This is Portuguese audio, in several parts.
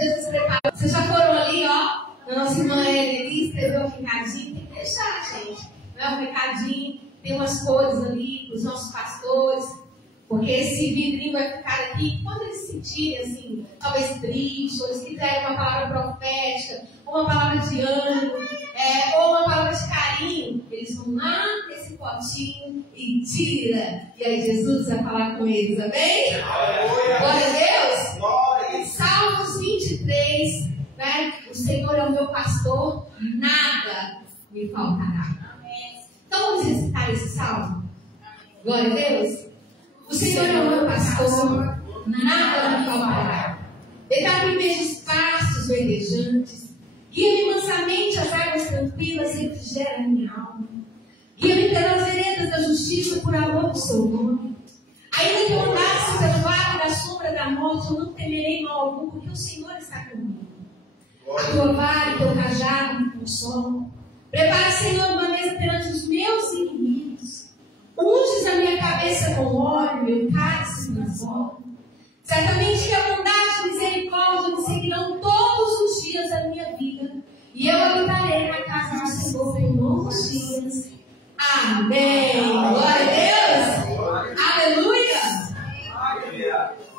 Jesus preparou. Vocês já foram ali, ó. A nossa irmã Eli escreveu um recadinho. Tem que deixar, gente. Não é um recadinho. Tem umas coisas ali para os nossos pastores. Porque esse vidrinho vai ficar aqui. Quando eles se sentirem assim, talvez tristes, ou eles quiserem uma palavra profética, ou uma palavra de ânimo, ou uma palavra de carinho, eles vão lá nesse potinho e tira. E aí Jesus vai falar com eles, amém? Glória a Deus! Salmos 23, né? O Senhor é o meu pastor, nada me faltará. Então vamos recitar esse salmo? Glória a Deus! O Senhor é o meu pastor, nada me faltará. Deitar-me em verdes pastos verdejantes, guia-me mansamente às águas tranquilas e refrigera minha alma. Guia-me pelas veredas da justiça por amor do seu nome. Ainda que eu andasse pelo vale da sombra da morte, eu não temerei mal algum, porque o Senhor está comigo. A tua vara e teu cajado me consolam. Prepara, Senhor, uma mesa perante os meus inimigos. Unges a minha cabeça com óleo, meu cálice se transforma. Certamente que a bondade e misericórdia me seguirão todos os dias da minha vida, e eu habitarei na casa do Senhor por longos dias. Amém. Glória a Deus. Aleluia.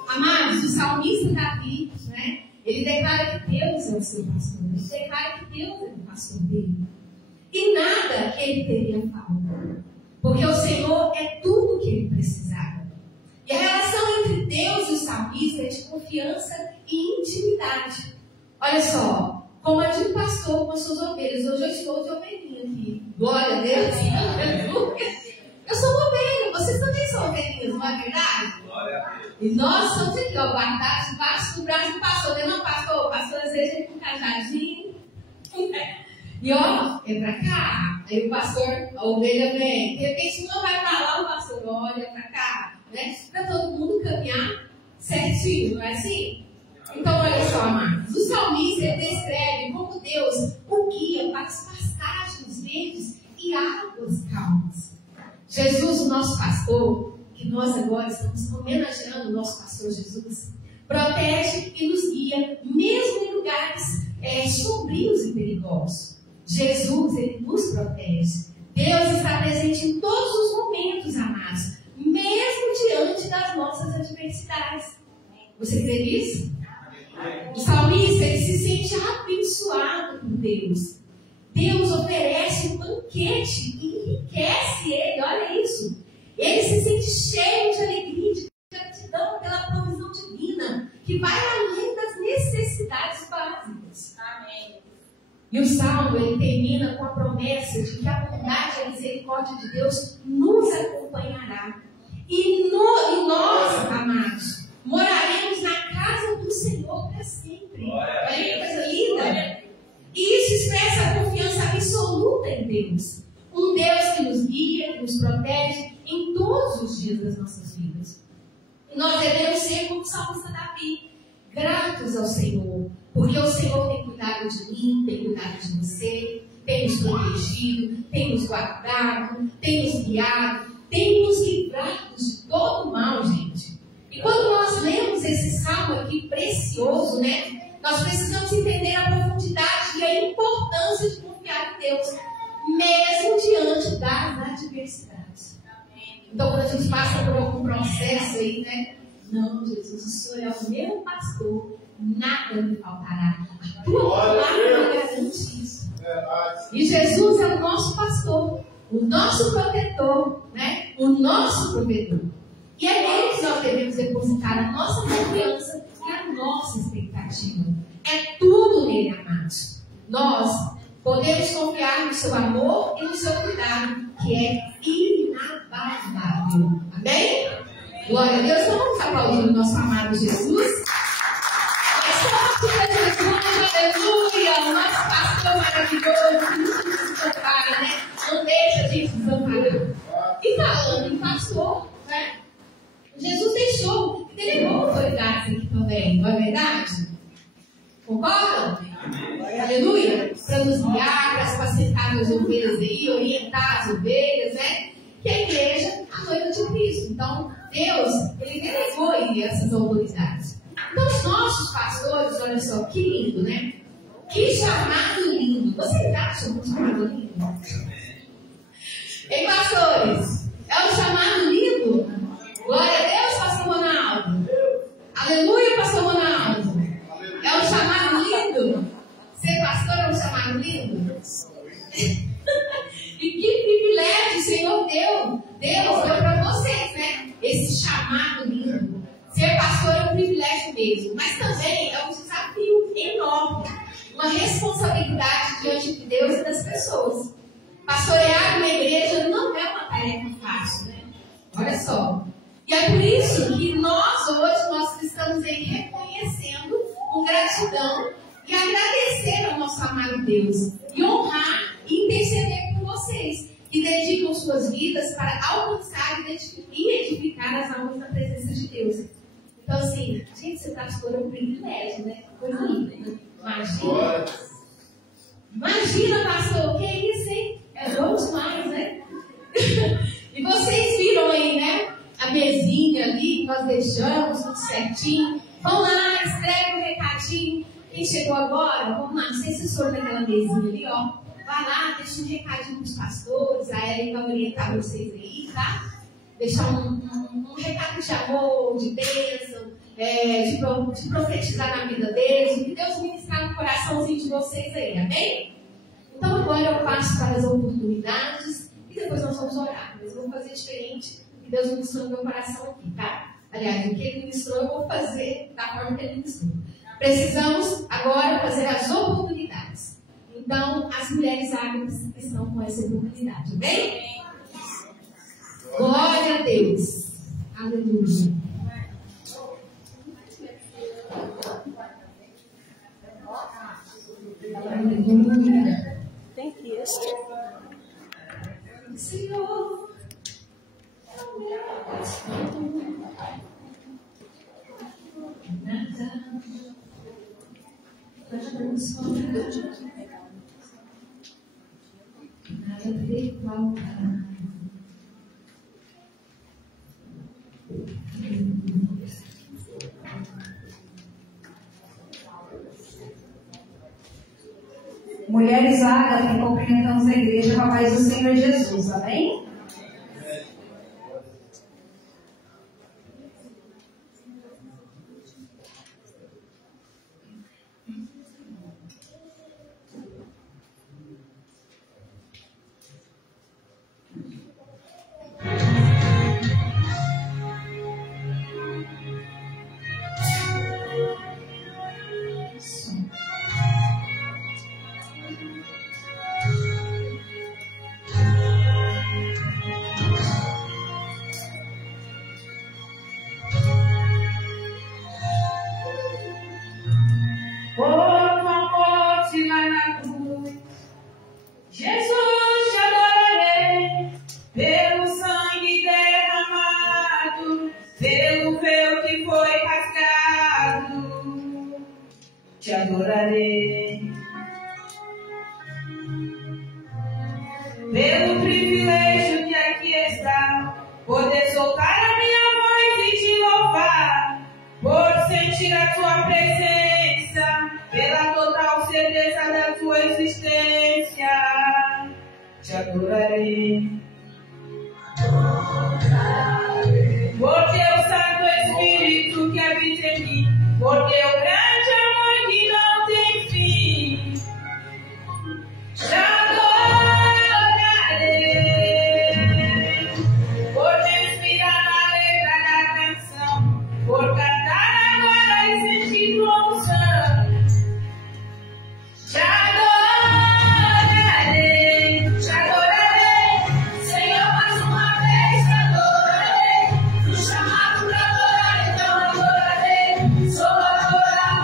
Amados, o salmista Davi, né? Ele declara que Deus é o seu pastor. Ele declara que Deus é o pastor dele. E nada ele teria falta. Porque o Senhor é tudo o que ele precisava. E a relação entre Deus e o salmista é de confiança e intimidade. Olha só, como a de um pastor com as suas ovelhas. Hoje eu estou de ovelhinha aqui. Glória a Deus. Eu sou uma ovelha, vocês também são ovelhinhas, não é verdade? Glória a Deus. E nós estamos aqui, ó, guardados debaixo do braço do pastor. Não, pastor? O pastor às vezes vem com um cajadinho. E ó, é pra cá. Aí o pastor, a ovelha vem. De repente não vai pra lá, o pastor olha pra cá. Né? Pra todo mundo caminhar certinho, não é assim? Então olha só, amados. O salmista ele descreve como Deus o guia para as pastagens verdes e águas calmas. Jesus, o nosso pastor, que nós agora estamos homenageando o nosso pastor Jesus, protege e nos guia, mesmo em lugares sombrios e perigosos. Jesus, ele nos protege. Deus está presente em todos os momentos, amados, mesmo diante das nossas adversidades. Você crê nisso? O salmista, ele se sente abençoado por Deus. Deus oferece um banquete e enriquece ele, olha isso. Ele se sente cheio de alegria, de gratidão pela provisão divina, que vai além das necessidades básicas. Amém. E o salmo, ele termina com a promessa de que a bondade e a misericórdia de Deus nos acompanhará. E nós, amados, moraremos na casa do Senhor para sempre. Olha que coisa linda. E isso expressa a confiança absoluta em Deus. Um Deus que nos guia, que nos protege em todos os dias das nossas vidas. E nós devemos ser como o salmista Davi, gratos ao Senhor, porque o Senhor tem cuidado de mim, tem cuidado de você, tem nos protegido, tem nos guardado, tem nos guiado, tem nos livrado de todo mal, gente. E quando nós lemos esse salmo aqui precioso, né? Nós precisamos entender a profundidade e a importância de confiar em Deus, mesmo diante das adversidades. Então, quando a gente passa por algum processo aí, né? Não, Jesus, o Senhor é o meu pastor, nada me faltará. A tua palavra garante isso. E Jesus é o nosso pastor, o nosso protetor, né? O nosso provedor. E é nele que nós devemos depositar a nossa confiança e a nossa expectativa. É tudo nele, amados. Nós podemos confiar no seu amor e no seu cuidado, que é inabalável. Amém? Glória a Deus. Então vamos aplaudir o nosso amado Jesus. Aleluia! O nosso pastor maravilhoso, que nunca nos desampara, né? Não deixa a gente desamparar. E falando em pastor, né? Jesus deixou, ele levou autoridades aqui também, não é verdade? Concordam? Aleluia! Para nos guiar, para apacentar as ovelhas aí, orientar as ovelhas, né? Que a igreja, a noiva de Cristo. Então, Deus, ele delegou aí essas autoridades. Então, os nossos pastores, olha só, que lindo, né? Que chamado lindo. Vocês acham um chamado lindo? Ei, pastores, é um chamado lindo? Glória a Deus, pastor Ronaldo. Aleluia, pastor Ronaldo. É um chamado lindo? Ser pastor é um chamado lindo? E que privilégio o Senhor Deus deu para vocês, né? Esse chamado lindo. Ser pastor é um privilégio mesmo, mas também é um desafio enorme, uma responsabilidade diante de Deus e das pessoas. Pastorear uma igreja não é uma tarefa fácil, né? Olha só. E é por isso que nós estamos aí reconhecendo com gratidão e agradecer ao nosso amado Deus e honrar e interceder por vocês que dedicam suas vidas para alcançar e edificar as almas na presença de Deus. Então, assim, gente, ser pastor é um privilégio, né? Coisa linda. Imagina. Imagina, pastor, que é isso, hein? É bom demais, né? E vocês viram aí, né? A mesinha ali, nós deixamos tudo certinho. Vão lá, escreve um recadinho. Quem chegou agora, vamos lá, não sei se for naquela mesinha ali, ó. Vai lá, deixa um recadinho para os pastores. A Ellen vai orientar vocês aí, tá? Deixar um recado de amor, de bênção, de profetizar na vida deles, o que Deus ministrar no coraçãozinho de vocês aí, amém? Então agora eu passo para as oportunidades e depois nós vamos orar. Mas eu vou fazer diferente do que Deus ministrou no meu coração aqui, tá? Aliás, o que Ele ministrou eu vou fazer da forma que Ele ministrou. Precisamos agora fazer as oportunidades. Então, as mulheres águias estão com essa oportunidade, amém? Glória a Deus. Aleluia. Aleluia. Tem texto. Senhor, nada te faltará. Mulheres Ágata, cumprimentamos a igreja com a paz do Senhor Jesus, amém? Te adorarei. Pelo privilégio de aqui estar, poder soltar a minha voz e te louvar, por sentir a tua presença, pela total certeza da tua existência. Te adorarei. Por teu Santo Espírito que habita em mim, por teu grande amor que não tem fim. Te adorarei. Por me inspirar na letra da canção, por cantar agora e sentir tua unção. Te adorarei, Senhor, mais uma vez te adorarei. Fui chamado para adorar, então adorarei. Sou adorado.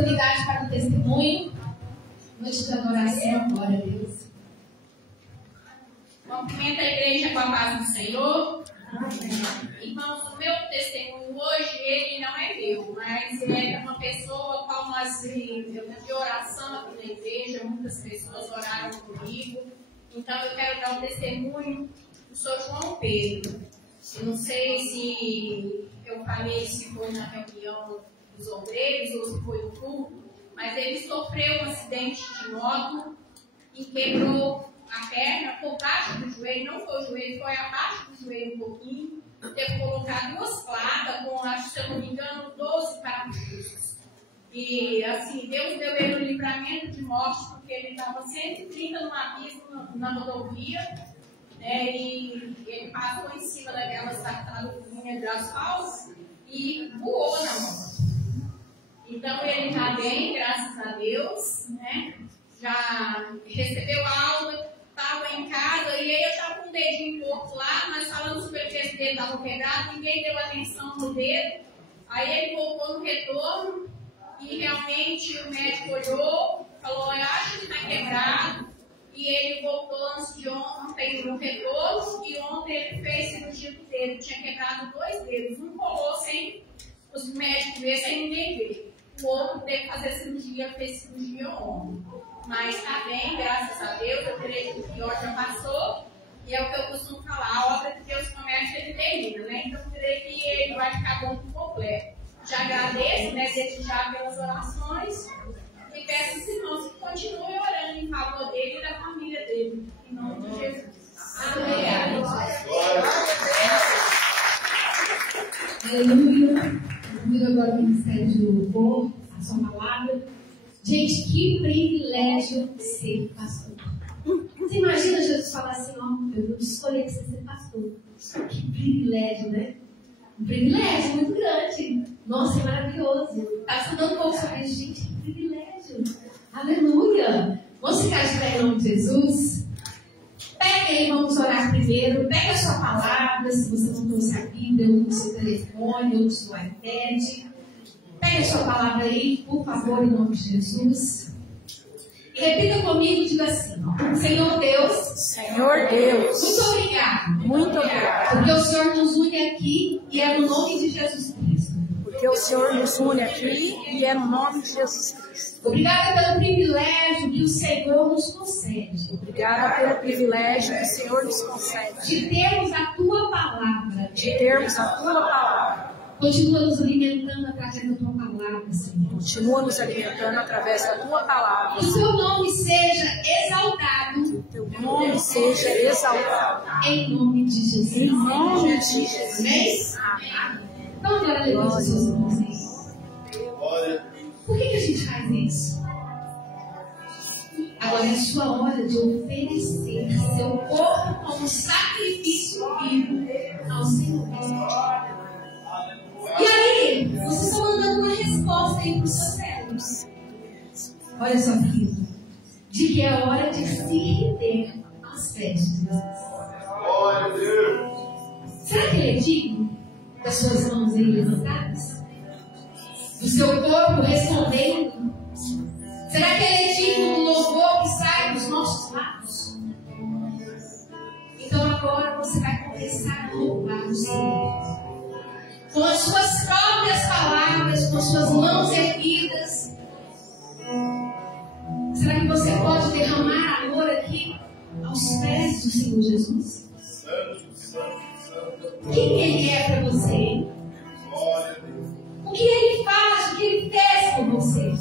oportunidade para o testemunho. Noite de adoração, glória a Deus. Cumprimento a igreja com a paz do Senhor. Irmãos, o meu testemunho hoje, ele não é meu, mas é uma pessoa com nós de oração aqui na igreja, muitas pessoas oraram comigo. Então eu quero dar um testemunho do Sr. João Pedro. Eu não sei se eu falei se foi na reunião dos obreiros ou se foi no culto, mas ele sofreu um acidente de moto e quebrou a perna por baixo do joelho, não foi o joelho, foi abaixo do joelho um pouquinho. Teve que colocar 2 placas com, acho, se eu não me engano, 12 parafusos. E assim, Deus deu ele um livramento de morte, porque ele estava 130 no abismo na rodovia, né, e ele passou em cima daquelas tartaruguinhas de asfalto e voou na moto. Então ele está bem, graças a Deus, né? Já recebeu aula, estava em casa, e aí eu estava com o dedinho torto lá, mas falando sobre que esse dedo estava quebrado, ninguém deu atenção no dedo. Aí ele voltou no retorno e realmente o médico olhou, falou, eu acho que está quebrado. E ele voltou antes de ontem no retorno, e ontem ele fez cirurgia do dedo, tinha quebrado 2 dedos. Um rolou sem os médicos ver, sem ninguém ver. O outro teve que fazer cirurgia, fez cirurgia ontem. Mas está bem, graças a Deus, eu creio que o pior já passou, e é o que eu costumo falar, a obra de Deus começa e ele termina, né? Então eu creio que ele vai ficar bom por completo. Já agradeço, né, desde já pelas orações, e peço aos irmãos que continuem orando em favor dele e da família dele, em nome de Jesus. Amém. Aleluia. Convido agora o Ministério de Louvor, a sua palavra. Gente, que privilégio ser pastor. Você imagina Jesus falar assim, ó, eu vou escolher você ser pastor. Que privilégio, né? Um privilégio muito grande. Nossa, é maravilhoso. Está estudando um pouco sobre isso, gente, que privilégio. Aleluia. Vamos ficar de pé em nome de Jesus. Pega aí, vamos orar primeiro. Pega a sua palavra, se você não trouxe a Bíblia, ou no seu telefone, ou no seu iPad. Pega a sua palavra aí, por favor, em nome de Jesus. E repita comigo e diga assim, ó, Senhor Deus. Senhor Deus. Muito obrigado. Muito obrigado. Porque o Senhor nos une aqui e é no nome de Jesus Cristo. Porque o Senhor nos une aqui e é no nome de Jesus Cristo. Obrigada pelo privilégio que o Senhor nos concede. Obrigada pelo privilégio que o Senhor nos concede. De termos a Tua palavra. De termos a Tua palavra. Continua nos alimentando através da Tua palavra, Senhor. Continua nos alimentando através da Tua palavra. Que o Seu nome seja exaltado. Que o Teu nome seja exaltado. Em nome de Jesus. Em nome de Jesus. Amém. Então agora levante os seus irmãos aí. Por que a gente faz isso? Agora é a sua hora de oferecer seu corpo como sacrifício vivo ao Senhor. E aí, vocês estão mandando uma resposta aí para os seus cérebros. Olha só, querido. De que é hora de se render aos pés de Jesus. Será que ele é digno das suas mãos aí levantadas? Do seu corpo respondendo? Será que ele é digno do louvor que sai dos nossos lábios? Então agora você vai começar a louvar o Senhor. Com as suas próprias palavras, com as suas mãos erguidas. Será que você pode derramar amor aqui aos pés do Senhor Jesus? Quem Ele é para você? O que Ele faz, o que Ele fez por você?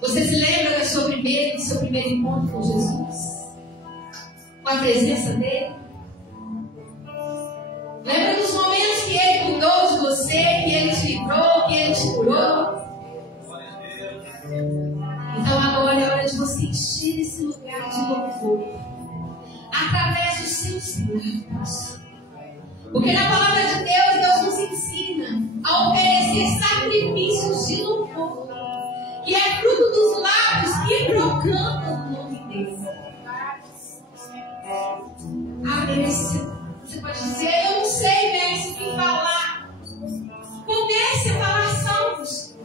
Você se lembra do seu primeiro encontro com Jesus? Com a presença dEle? Lembra dos momentos que Ele cuidou de você, que Ele te livrou, que Ele te curou? Então agora é hora de você encher esse lugar de louvor através dos seus lábios. Porque na palavra de Deus, Deus nos ensina a oferecer sacrifícios de louvor, que é fruto dos lábios que proclamam o nome dele. Amém. Você pode dizer, eu não sei, mestre, o que falar. Comece a falar salmos.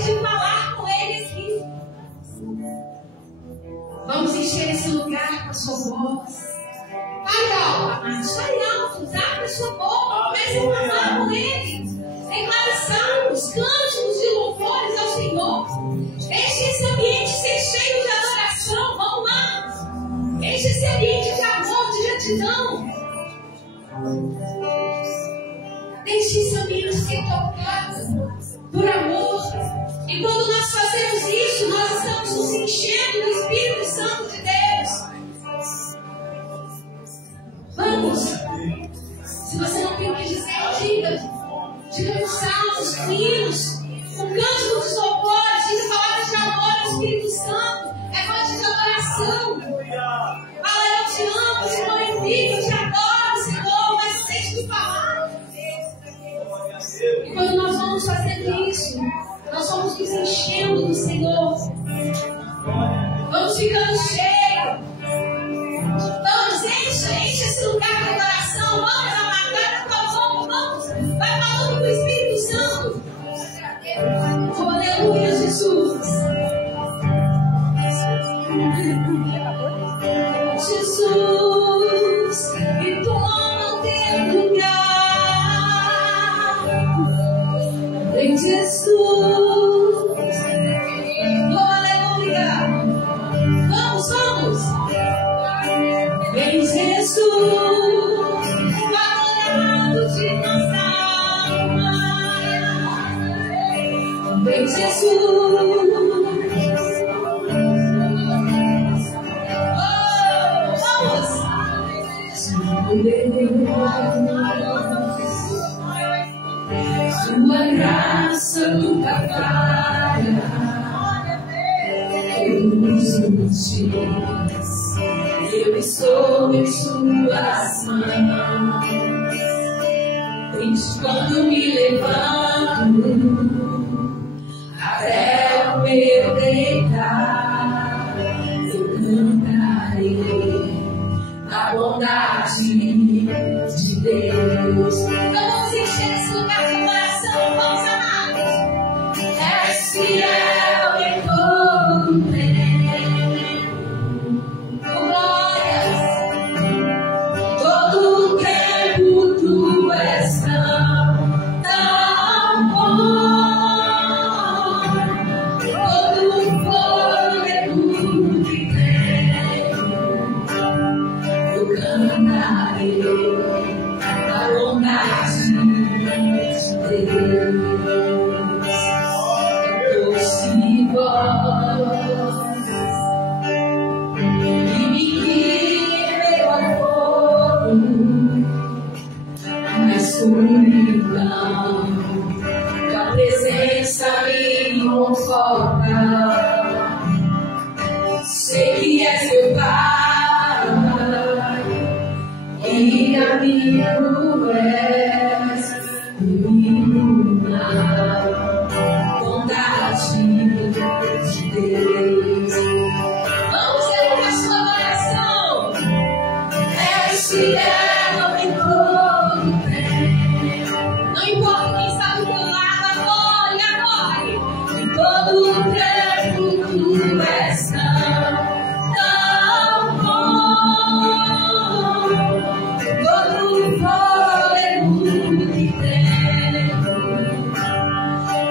deixe de falar com Ele aqui. Vamos encher esse lugar com a sua voz. Fale alto, amados. Fale alto. Abra a sua boca. Comece a falar com Ele. Declare salmos, cânticos de louvores ao Senhor. Deixe esse ambiente ser cheio de adoração. Vamos lá. Deixe esse ambiente de amor, de gratidão. Deixe esse ambiente ser tocado por amor. E quando nós fazemos isso, nós estamos nos enchendo do Espírito Santo de Deus. Vamos. Se você não tem o que dizer, diga. Diga com salmos, hinos, com cântico dos louvores, diga palavras de amor ao Espírito Santo. É noite de adoração. Fala, eu te amo, eu te glorifico, eu te adoro, Senhor, mas deixe de falar. E quando nós vamos fazendo isso, nós vamos nos enchendo do Senhor. Vamos ficando cheios. Vamos, enche esse lugar de adoração. Vamos, amar, vai na tua boca, vamos. Vai falando com o Espírito Santo. Oh, aleluia, Jesus. Jesus, e toma o teu lugar. Em Jesus. Oh, aleluia. Vamos, vamos. Em Jesus, adorado de nossa alma. Em Jesus. Oh, vamos. Sua graça nunca falha. Eu estou em suas mãos. Desde quando me levanto até o meu deitar, eu cantarei a bondade de Deus. Então vamos encher esse lugar de coração, vamos, amados. É fiel em todo tempo. Glórias, todo tempo tu és tão bom. Todo fôlego que tenho, eu cantarei a bondade de Deus. Doce voz e me guia ao fogo, na escuridão, tua presença me conforta. Sei que és meu Pai e amigo és, bondade de Deus. Vamos elevar sua oração. És fiel em todo tempo. Não importa quem está do teu lado, adore, adore. Em todo tempo tu és tão bom. Todo fôlego que tenho,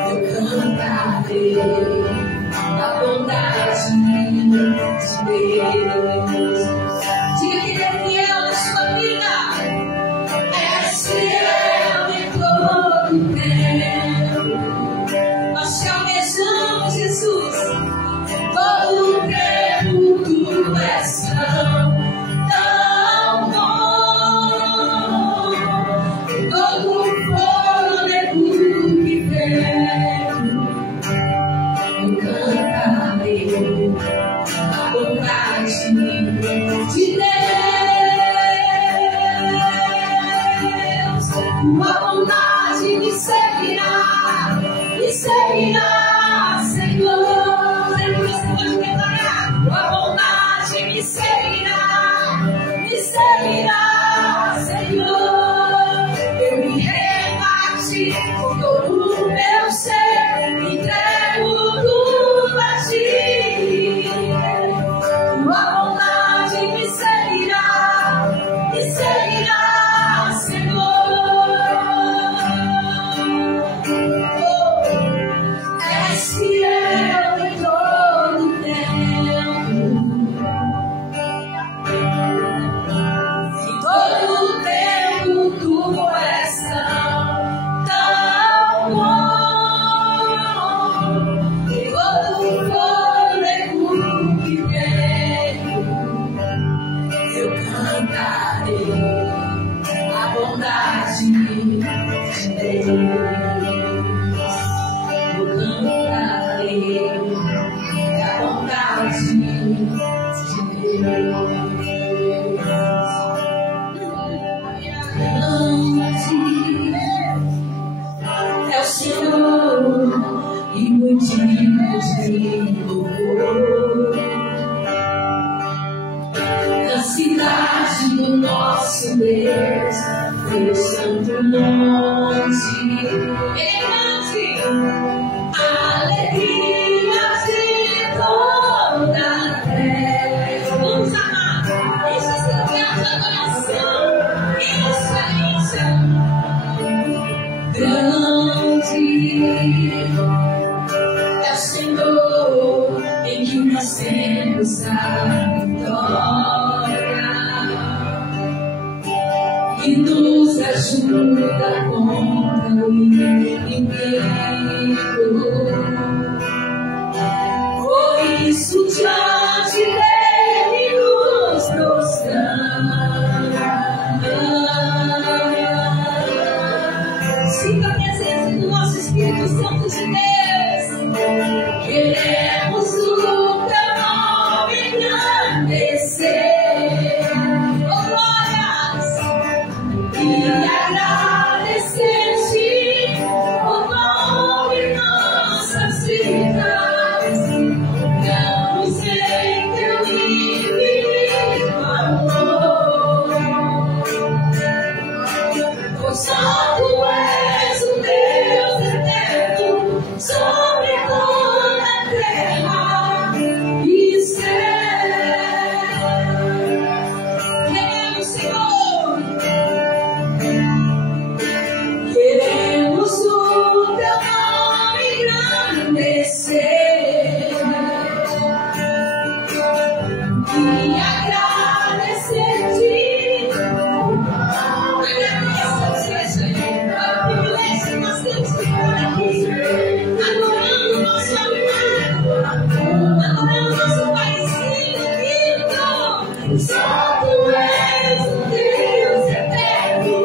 eu cantarei a bondade de Deus. Diga que Ele é fiel na sua vida. É fiel em todo tempo. Nós te almejamos, Jesus. Todo tempo tu és tão bom. Todo fôlego que tenho, eu cantarei a bondade de Deus. Tua bondade me seguirá, Senhor. Sempre você pode declarar: tua bondade me seguirá, Senhor. Eu me rebate com todo o meu ser, entrego a bondade de Deus. Eu cantarei a bondade de Deus. É o Senhor e muito de louvor. Na cidade do nosso Deus, foi o santo monte. Ele a alegria de toda a terra. Vamos amar, enche esse lugar de adoração e excelência. Grande é o Senhor em que nós temos a vitória e nos ajuda contra o inimigo. Por isso diante dele nos prostramos. Sinta a presença do nosso Espírito Santo de Deus. Queremos o teu nome engrandecer. Oh, glórias! E agradecer-te o nome em nossas vidas. Ficamos em teu infinito amor. Pois só tu és o Deus eterno sobre toda a terra e céu. Queremos, Senhor, queremos o teu nome engrandecer e agradecer-te. Nós temos que estar aqui, adorando nosso amado, adorando nosso Paizinho querido. Só tu és o Deus eterno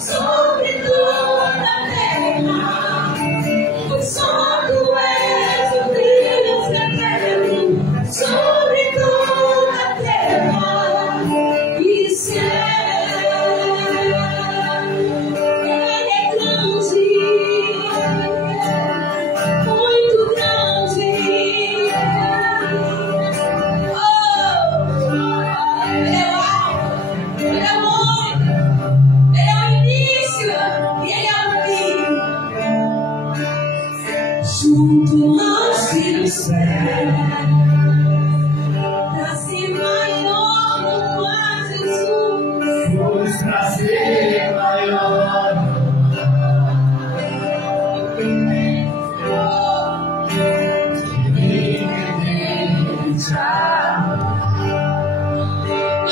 sobre toda a terra. Pois só tu és o Deus eterno sobre toda a terra e céu. Junto nós vimos prazer maior no ar, Jesus. Pois prazer maior nós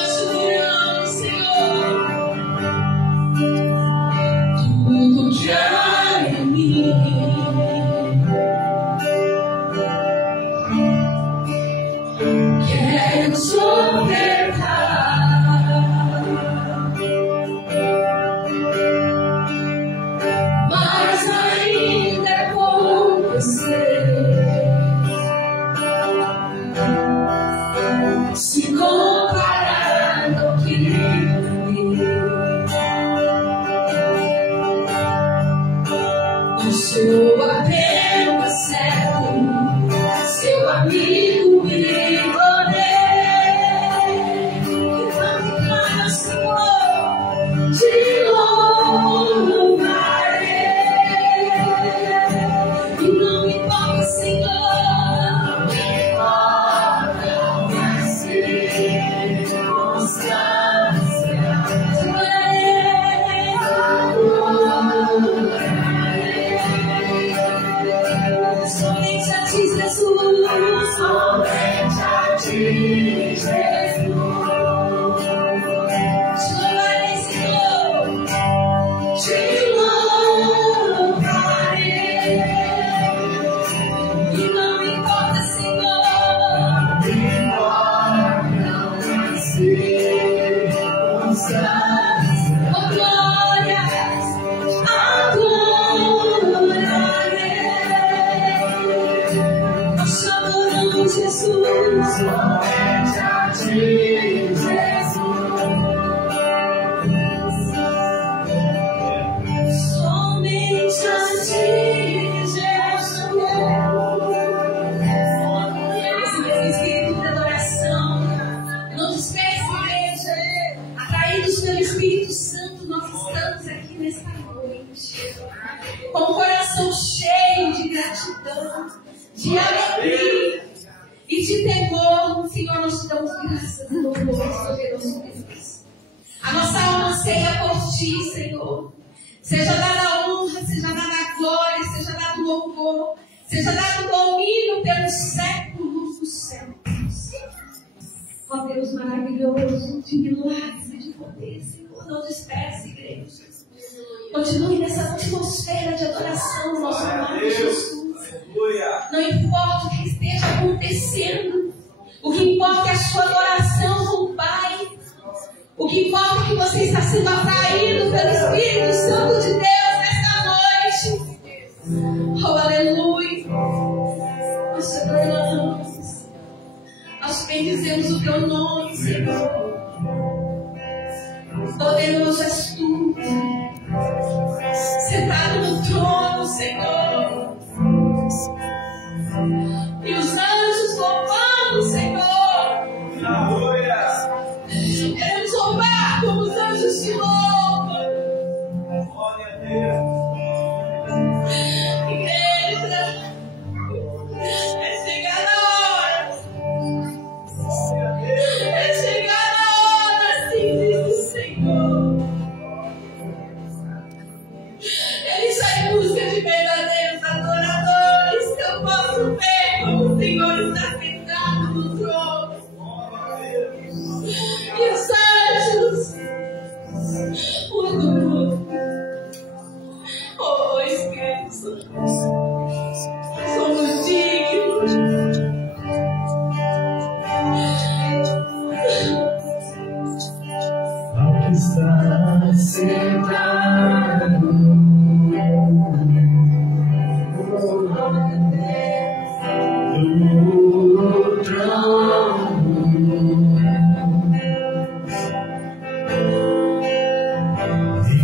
adoramos, Senhor, tudo que há em mim. Quero suportar, mas ainda é por você. Se comparado ao que eu sou apenas servo, seu amigo me tornei. Te louvarei e não me importa, Senhor, não me importa mais circunstância. Tu és Continue nessa atmosfera de adoração ao nosso amado Jesus. Não importa o que esteja acontecendo, o que importa é a sua adoração com o Pai. O que importa é que você está sendo atraído pelo Espírito Santo de Deus nesta noite. Oh, aleluia. Nós te adoramos. Nós bendizemos o teu nome, Senhor. Poderoso és tu, sentado no trono, Senhor, e os anjos louvando, Senhor. Queremos louvar como os anjos te louvam. Glória a Deus. Igreja, é chegada a hora. É chegada a hora, assim diz o Senhor. Ele está em busca de verdadeiros adoradores, que eu posso ver como o Senhor está sentado no trono. E os anjos o adoram. Oh, Espírito Santo, somos dignos. Ao que está sentado no trono,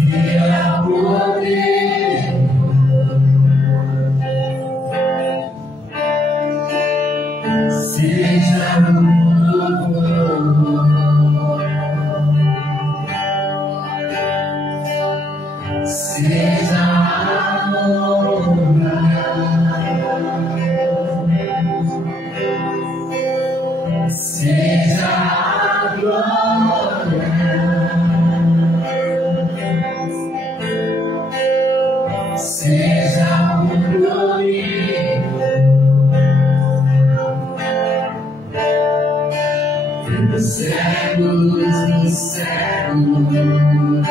e a poder, seja louvor, seja honra, seja a glória, seja o glória dos séculos dos séculos.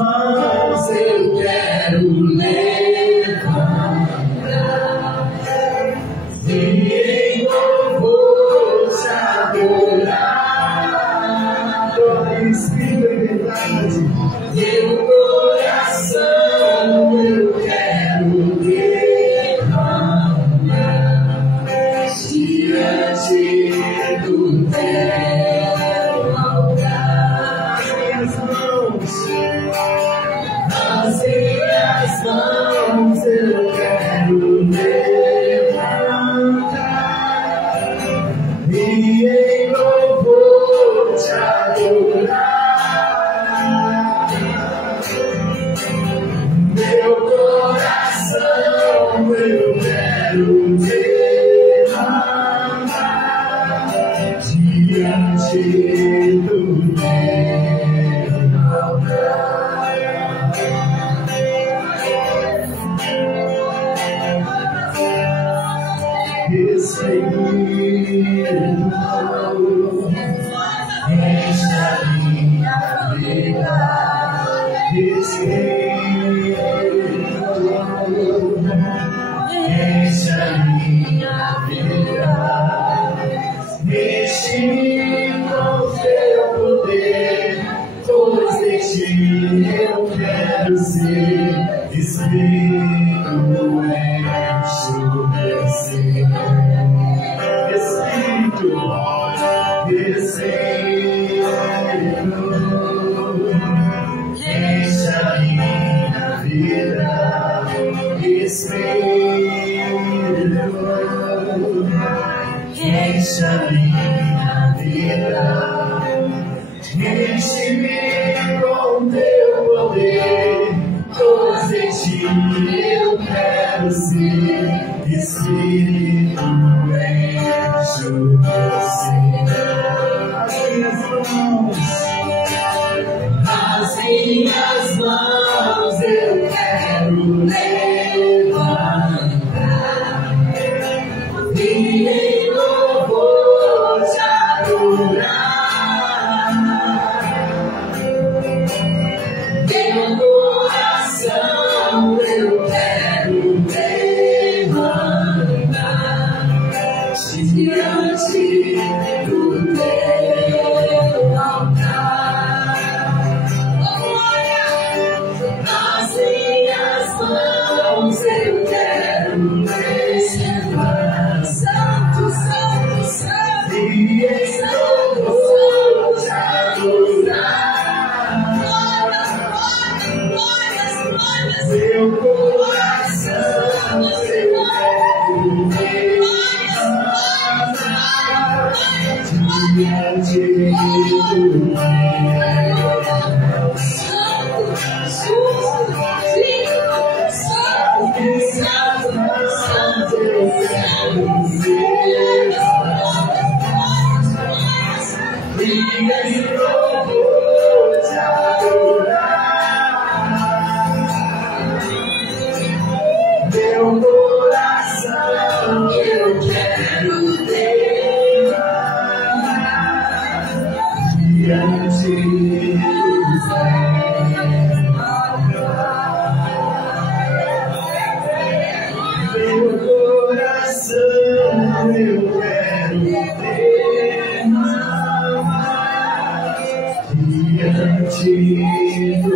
mãos eu quero levantar e em louvor te adorar. Espírito e verdade, meu coração eu quero derramar diante do teu altar. As minhas mãos eu quero levantar e em louvor te adorar. Meu coração eu quero derramar diante do teu altar. Espírito, enche a minha vida. Espírito, enche a minha vida. Enche com teu poder, pois de ti eu quero ser. Espírito, enche o meu ser. Espírito, enche a minha vida. Espírito, enche a minha vida. Enche-me com teu poder, pois de ti eu quero ser. Espírito, enche o meu ser. As minhas mãos eu quero levantar e em louvor te adorar. Meu coração eu quero levantar diante do teu altar. As minhas mãos eu quero levantar. Santo, Santo, Santo, e em louvor te adorar. Meu coração eu quero levantar diante do meu coração eu quero derramar diante do meu coração eu quero derramar diante do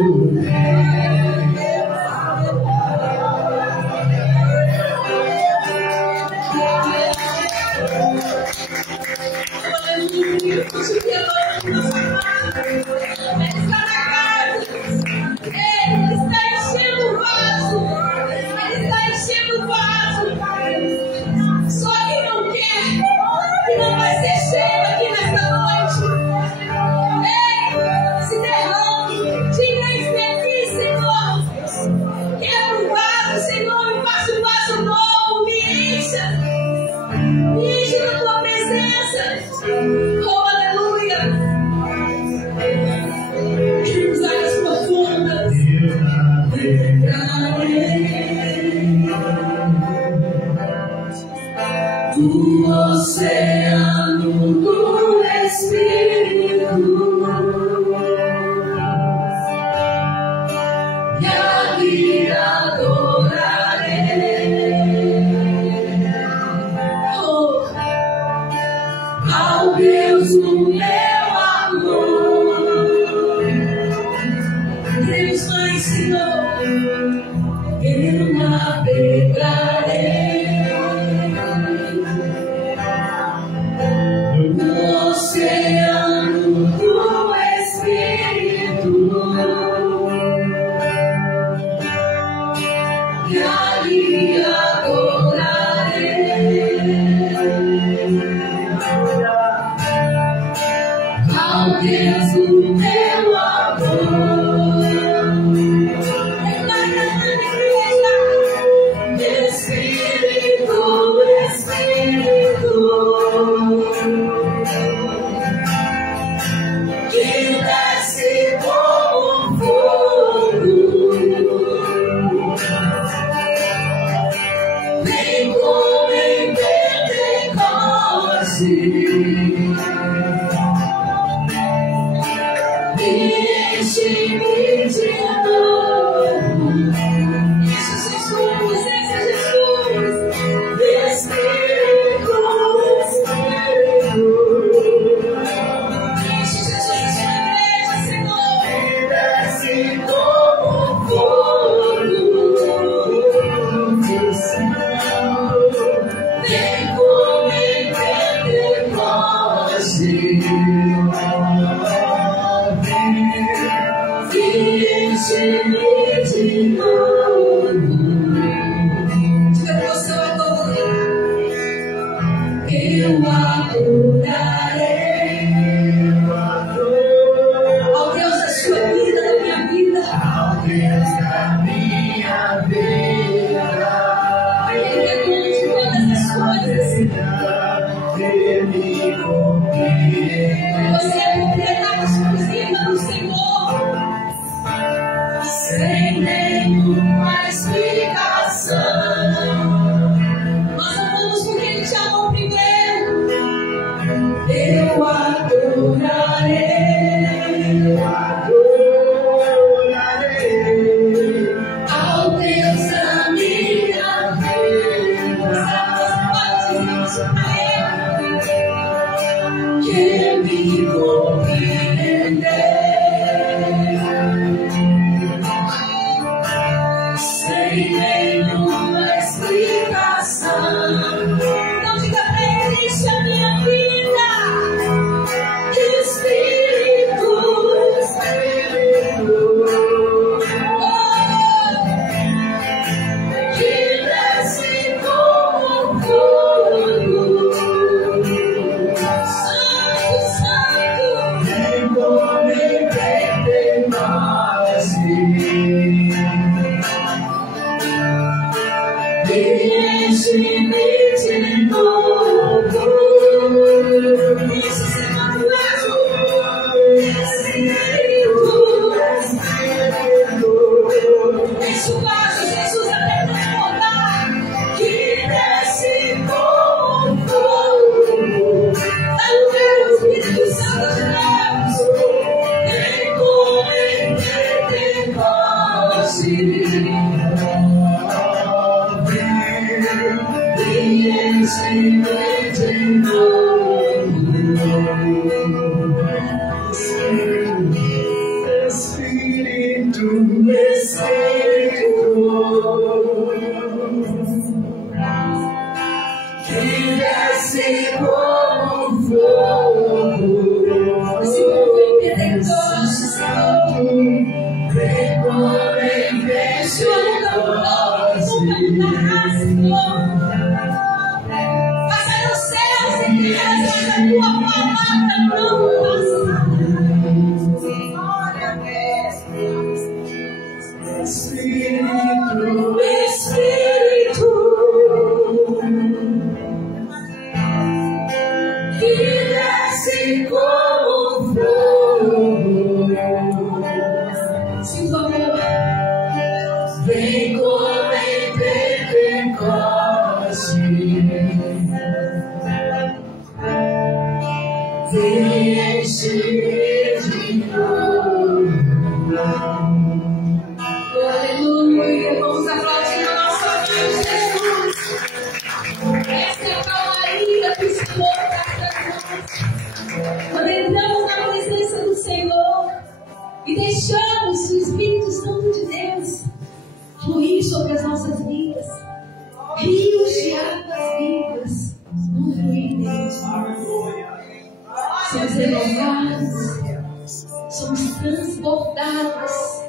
do oceano do Espírito, e ali adorarei ao Deus do meu amor. Espírito, Espírito, que desce como fogo, vem como em Pentecoste e enche-me de novo. Isso, Jesus, esse é Jesus. Espírito, Espírito, enche Jesus a sua igreja, Senhor, e desce como fogo do céu, vem como em Pentecoste e enche-me de novo. Diga que você vai adorar. Eu adorarei ao Deus da sua vida, da minha vida, ao Deus da minha vida, aquele que é dono de todas as coisas. Você é proprietário exclusiva do Senhor, sem nenhuma explicação. Nós amamos porque Ele te amou primeiro. Eu adorarei ao Deus da minha vida. Você pode dizer isso pra Ele, que me compreendeu sem nenhuma explicação. Não diga pra Ele, isso é minha vida. Espírito, Espírito, que desce como fogo. Santo, Santo, vem como em Pentecoste e enche-me de novo. Isso, Senhor, Espírito, Espírito, enche o vaso, Jesus, até transbordar, que desce como fogo. Dá o teu Espírito Santo de Deus, vem como em Pentecoste e enche-me de novo. Espírito, Espírito, que desce como fogo. Esse povo em Pentecoste, Senhor, vem como em Pentecoste. Nunca mudará, Senhor. Faça nos céus e terras, mas a tua palavra não passará. Glória a Deus. Espírito, Espírito, que desce como fogo. Sim, amor, vem como em Pentecoste, enche-me de novo. Aleluia, vamos aplaudir a nossa mãe, Jesus. Essa é a calmaria que o Senhor está dando. Quando entramos na presença do Senhor e deixamos o Espírito Santo de Deus fluir sobre as nossas vidas, rios de águas vivas vão fluir Deus. Somos renovados, somos transformados. moldadas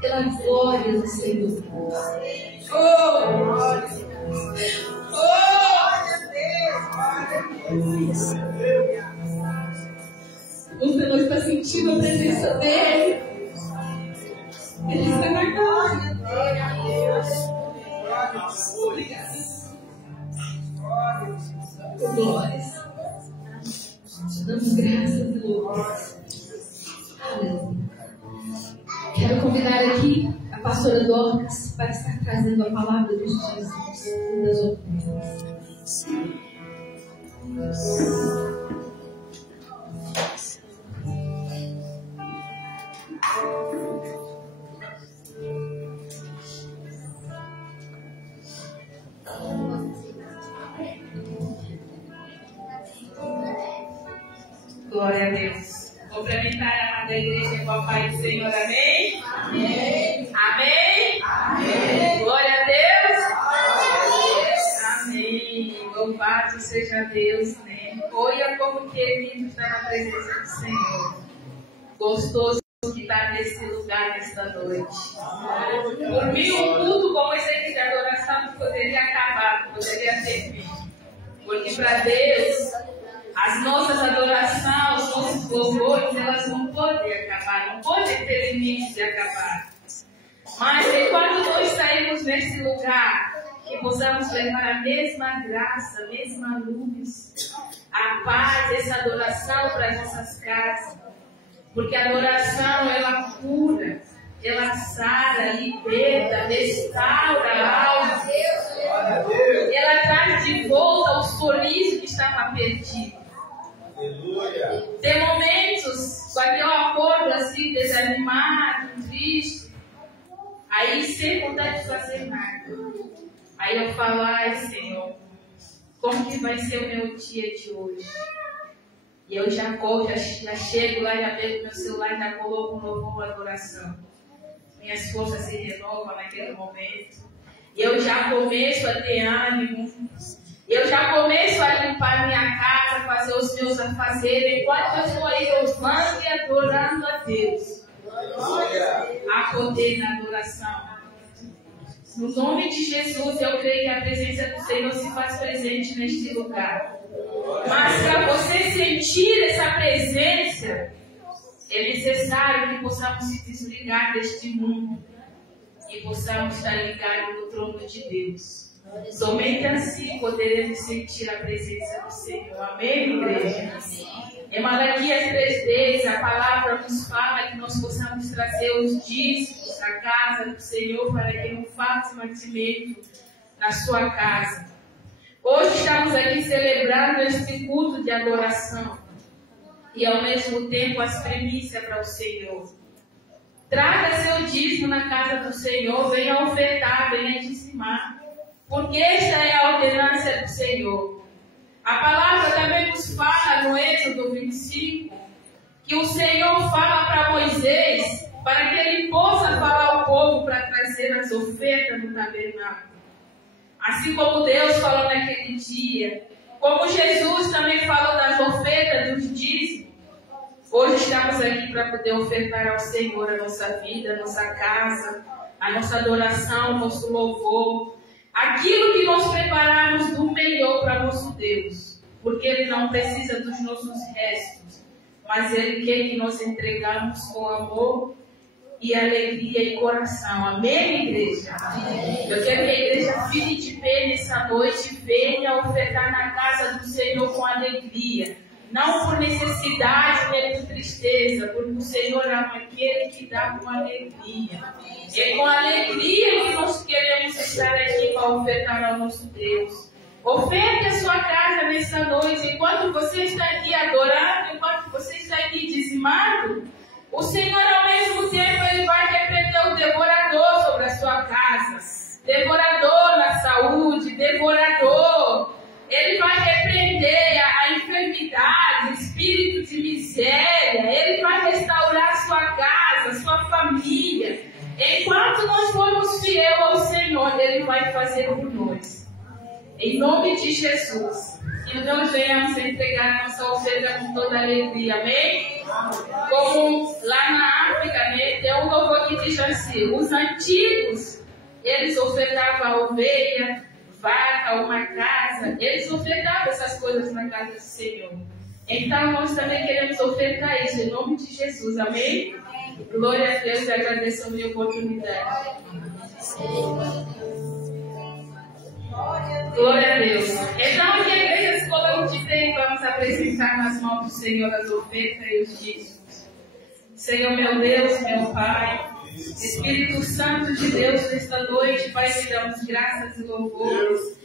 pela glória do Senhor. O Senhor está sentindo a presença dele. Ele está na casa. Glórias. Te damos graças e louvores. Aleluia. Quero convidar aqui a pastora Dorcas para estar trazendo a palavra dos dízimos e das ofertas. Glória a Deus. Complementar a amada igreja com a paz do Senhor, amém? Amém. Amém? Amém. Glória a Deus. Amém. Louvado seja Deus, né? Olha como que é lindo estar na presença do Senhor. Gostoso de estar nesse lugar nesta noite. Por mim, um culto como esse aqui de adoração poderia acabar, poderia ter fim. Porque para Deus, as nossas adorações, os nossos louvores, elas não podem acabar, não podem ter limite de acabar. Mas enquanto nós saímos nesse lugar, que possamos levar a mesma graça, a mesma luz, a paz, essa adoração para as nossas casas. Porque a adoração, ela cura, ela sara, liberta, restaura a alma. Ela traz de volta o sorriso que estava perdido. Tem momentos quando eu acordo assim, desanimado, triste, aí sem vontade de fazer nada. Aí eu falo, ai Senhor, como que vai ser o meu dia de hoje? E eu já corro, já chego lá, já pego meu celular e já coloco um louvor, adoração. Minhas forças se renovam naquele momento. E eu já começo a ter ânimo. Eu já começo a limpar minha casa, fazer os meus afazeres, enquanto eu estou aí louvando e adorando a Deus. Há poder na adoração. No nome de Jesus, eu creio que a presença do Senhor se faz presente neste lugar. Mas para você sentir essa presença, é necessário que possamos se desligar deste mundo e possamos estar ligados no trono de Deus. Somente assim poderemos sentir a presença do Senhor. Amém, igreja? Em Malaquias 3:10, a palavra nos fala que nós possamos trazer os dízimos à casa do Senhor para que não faça mantimento na sua casa. Hoje estamos aqui celebrando este culto de adoração e ao mesmo tempo as primícias para o Senhor. Traga seu dízimo na casa do Senhor, venha ofertar, venha dizimar, porque esta é a ordenança do Senhor. A palavra também nos fala no Êxodo 25, que o Senhor fala para Moisés, para que ele possa falar ao povo para trazer as ofertas no tabernáculo. Assim como Deus falou naquele dia, como Jesus também falou das ofertas dos dízimos, hoje estamos aqui para poder ofertar ao Senhor a nossa vida, a nossa casa, a nossa adoração, o nosso louvor, aquilo que nós preparamos do melhor para nosso Deus, porque Ele não precisa dos nossos restos, mas Ele quer que nós entregamos com amor e alegria e coração. Amém, igreja? Amém. Eu quero que a igreja fique de pé nessa noite e venha ofertar na casa do Senhor com alegria. Não por necessidade nem por tristeza, porque o Senhor é aquele que dá com alegria. É com alegria que nós queremos estar aqui para ofertar ao nosso Deus. Oferte a sua casa nessa noite, enquanto você está aqui adorando, enquanto você está aqui dizimado. O Senhor, ao mesmo tempo, Ele vai repreender o devorador sobre a sua casa. Devorador na saúde, devorador. Ele vai repreender a enfermidade, o espírito de miséria. Ele vai restaurar a sua casa, a sua família. Enquanto nós formos fiel ao Senhor, Ele vai fazer por nós. Em nome de Jesus. que nós venhamos a entregar nossa oferta com toda alegria, amém? Como lá na África, né, tem um louvor que diz assim: os antigos, eles ofertavam ovelha, vaca, uma casa, eles ofertavam essas coisas na casa do Senhor. Então nós também queremos ofertar isso em nome de Jesus, amém? Glória a Deus e agradeço a minha oportunidade. Glória a Deus. Então, aqui a igreja se colocou de pé e vamos apresentar nas mãos do Senhor as ofertas e os dízimos. Senhor, meu Deus, meu Pai, Espírito Santo de Deus, nesta noite, Pai, te damos graças e louvores.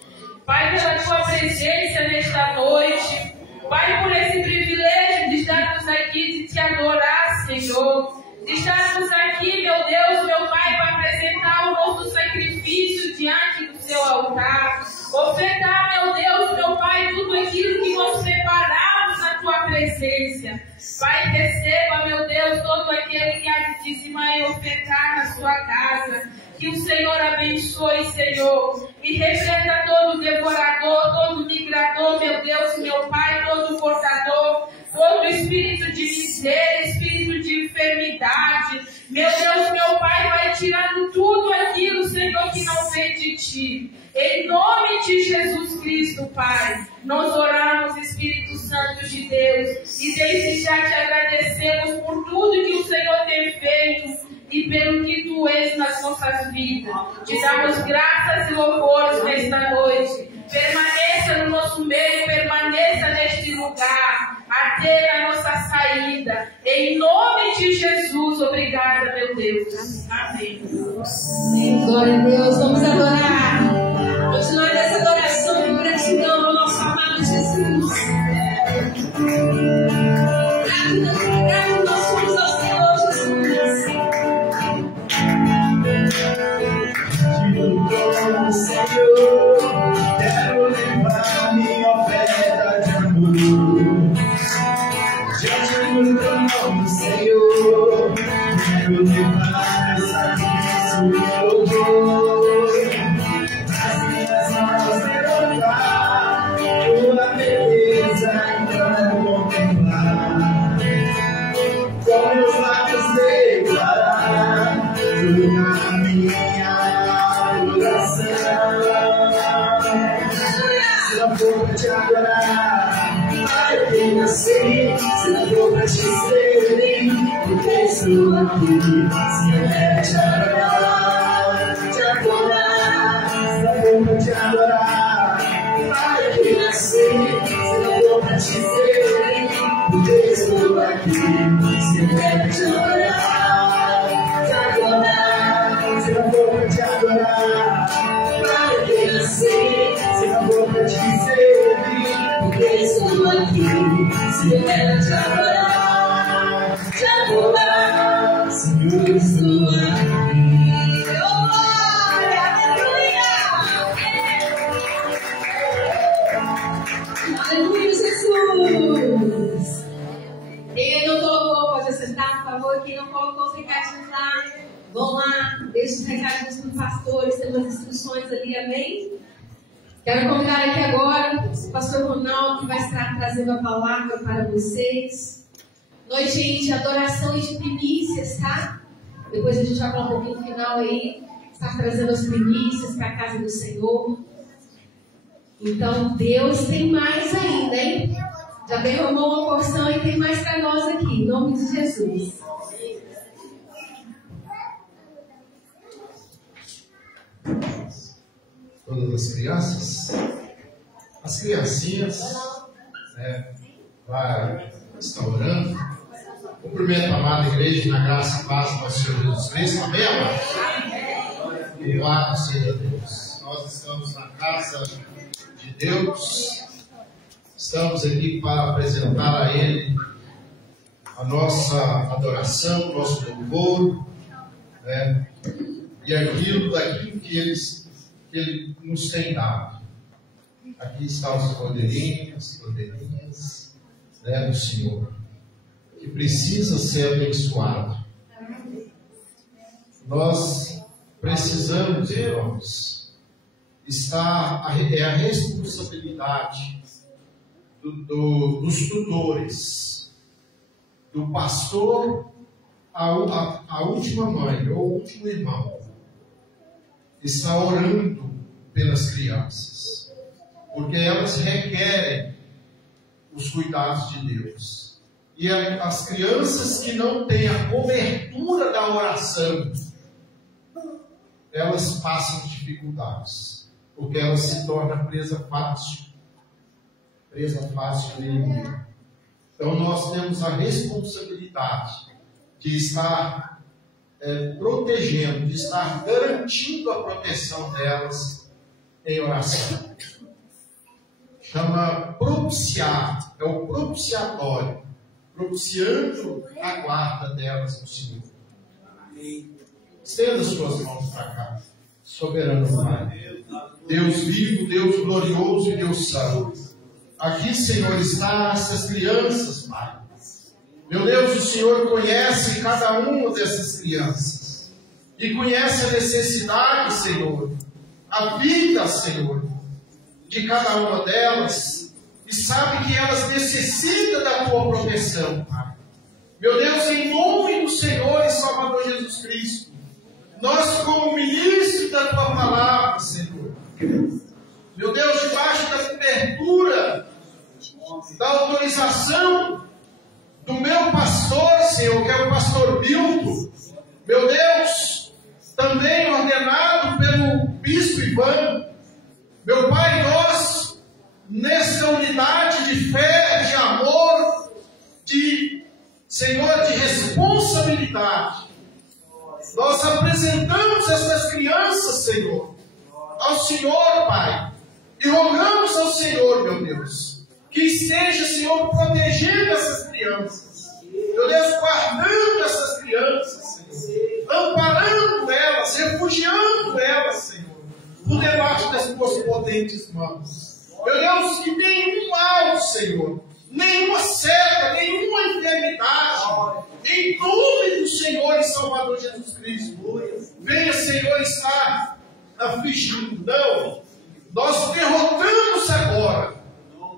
Pai, pela tua presença nesta noite. Pai, por esse privilégio de estarmos aqui, de te adorar, Senhor. De estarmos aqui, meu Deus, meu Pai, para apresentar o nosso sacrifício diante do seu altar. Ofertar, meu Deus, meu Pai, tudo aquilo que nós preparamos na tua presença. Pai, receba, meu Deus, todo aquele que há de dizimar e ofertar na sua casa. Que o Senhor abençoe, Senhor, e repreenda todo devorador, todo migrador, meu Deus, meu Pai, todo portador, todo espírito de miséria, espírito de enfermidade. Meu Deus, meu Pai, vai tirando tudo aquilo, Senhor, que não vem de Ti. Em nome de Jesus Cristo, Pai, nós oramos, Espírito Santo de Deus, e desde já te agradecemos por tudo que o Senhor tem feito e pelo que Tu és nas nossas vidas. Te damos graças e louvores nesta noite. Permaneça no nosso meio, permaneça neste lugar, até a nossa saída. Em nome de Jesus, obrigada, meu Deus. Amém. Glória a Deus, vamos adorar. Continuar nessa adoração de gratidão ao nosso amado Jesus. Grato nós somos ao Senhor Jesus. Senhor, quero levar minha oferta de amor diante do teu nome, Senhor. Quero levar meu sacrifício e louvor, as minhas mãos levantar, tua beleza então contemplar, com meus lábios declarar toda a minha adoração. Se não for pra te adorar, eu tenho assim. Se não for pra te servir, porque estou aqui. Se eu quero te adorar, te adorar. Se não for pra te adorar, eu tenho assim. Se não for pra te servir, porque estou aqui. Se eu quero te adorar, te adorar. Se não for pra te adorar, eu tenho assim. Se não for pra te servir, porque estou aqui. Se eu quero te adorar, Senhor, eu estou aqui. Glória, aleluia! Aleluia, Jesus! Quem ainda não colocou, pode sentar, por favor. Quem não colocou os recadinhos lá, vão lá, deixa os recadinhos para os pastores, tem umas instruções ali, amém? Quero convidar aqui agora o pastor Ronaldo, que vai estar trazendo a palavra para vocês. Noite de adoração e de primícias, tá? Depois a gente vai falar um pouquinho no final aí, está trazendo as primícias para a casa do Senhor. Então, Deus tem mais ainda, hein? Já derramou uma porção e tem mais para nós aqui, em nome de Jesus. Todas as crianças, as criancinhas, estão orando. Cumprimento a amada igreja na graça e paz do nosso Senhor Jesus Cristo. Amém, amados? Louvado seja Deus. Nós estamos na casa de Deus. Estamos aqui para apresentar a Ele a nossa adoração, o nosso louvor, e daquilo que Ele nos tem dado. Aqui estão os cordeirinhos, do Senhor, que precisa ser abençoado. Nós precisamos, irmãos, é a responsabilidade dos tutores, do pastor a última mãe ou o último irmão, está orando pelas crianças, porque elas requerem os cuidados de Deus. E as crianças que não têm a cobertura da oração, elas passam dificuldades, porque elas se tornam presa fácil do inimigo. Então nós temos a responsabilidade de estar protegendo, de estar garantindo a proteção delas em oração. Chama propiciar, é o propiciatório, propiciando a guarda delas no Senhor. Estenda suas mãos para cá, soberano Pai, Deus vivo, Deus glorioso e Deus santo. Aqui, Senhor, estão essas crianças, Pai. Meu Deus, o Senhor conhece cada uma dessas crianças e conhece a necessidade, Senhor, a vida, Senhor, de cada uma delas, e sabe que elas necessitam da Tua proteção, Pai. Meu Deus, em nome do Senhor e Salvador Jesus Cristo, nós, como ministros da Tua palavra, Senhor, meu Deus, debaixo da cobertura, da autorização do meu pastor, Senhor, que é o pastor Bilton, meu Deus, também ordenado pelo bispo Ivan, meu Pai, nós, nessa unidade de fé, de amor, de, Senhor, de responsabilidade, nós apresentamos essas crianças, Senhor, ao Senhor, Pai, e rogamos ao Senhor, meu Deus, que esteja, Senhor, protegendo essas crianças, meu Deus, guardando essas crianças, Senhor, amparando elas, refugiando elas, Senhor, por debaixo das Tuas potentes mãos. Meu Deus, que nenhum mal, Senhor, nenhuma seta, nenhuma enfermidade, em nome do Senhor e Salvador Jesus Cristo, venha, Senhor, estar afligindo. Não, nós derrotamos agora,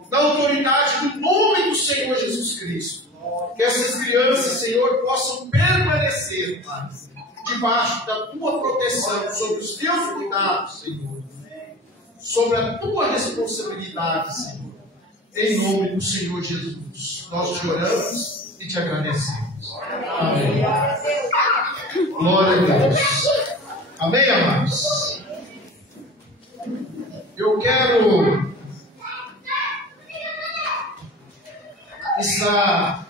na autoridade do nome do Senhor Jesus Cristo, que essas crianças, Senhor, possam permanecer, Pai, debaixo da Tua proteção, sobre os Teus cuidados, Senhor, sobre a Tua responsabilidade, Senhor, em nome do Senhor Jesus. Nós te oramos e te agradecemos. Amém. Glória a Deus. Amém, amados? Eu quero estar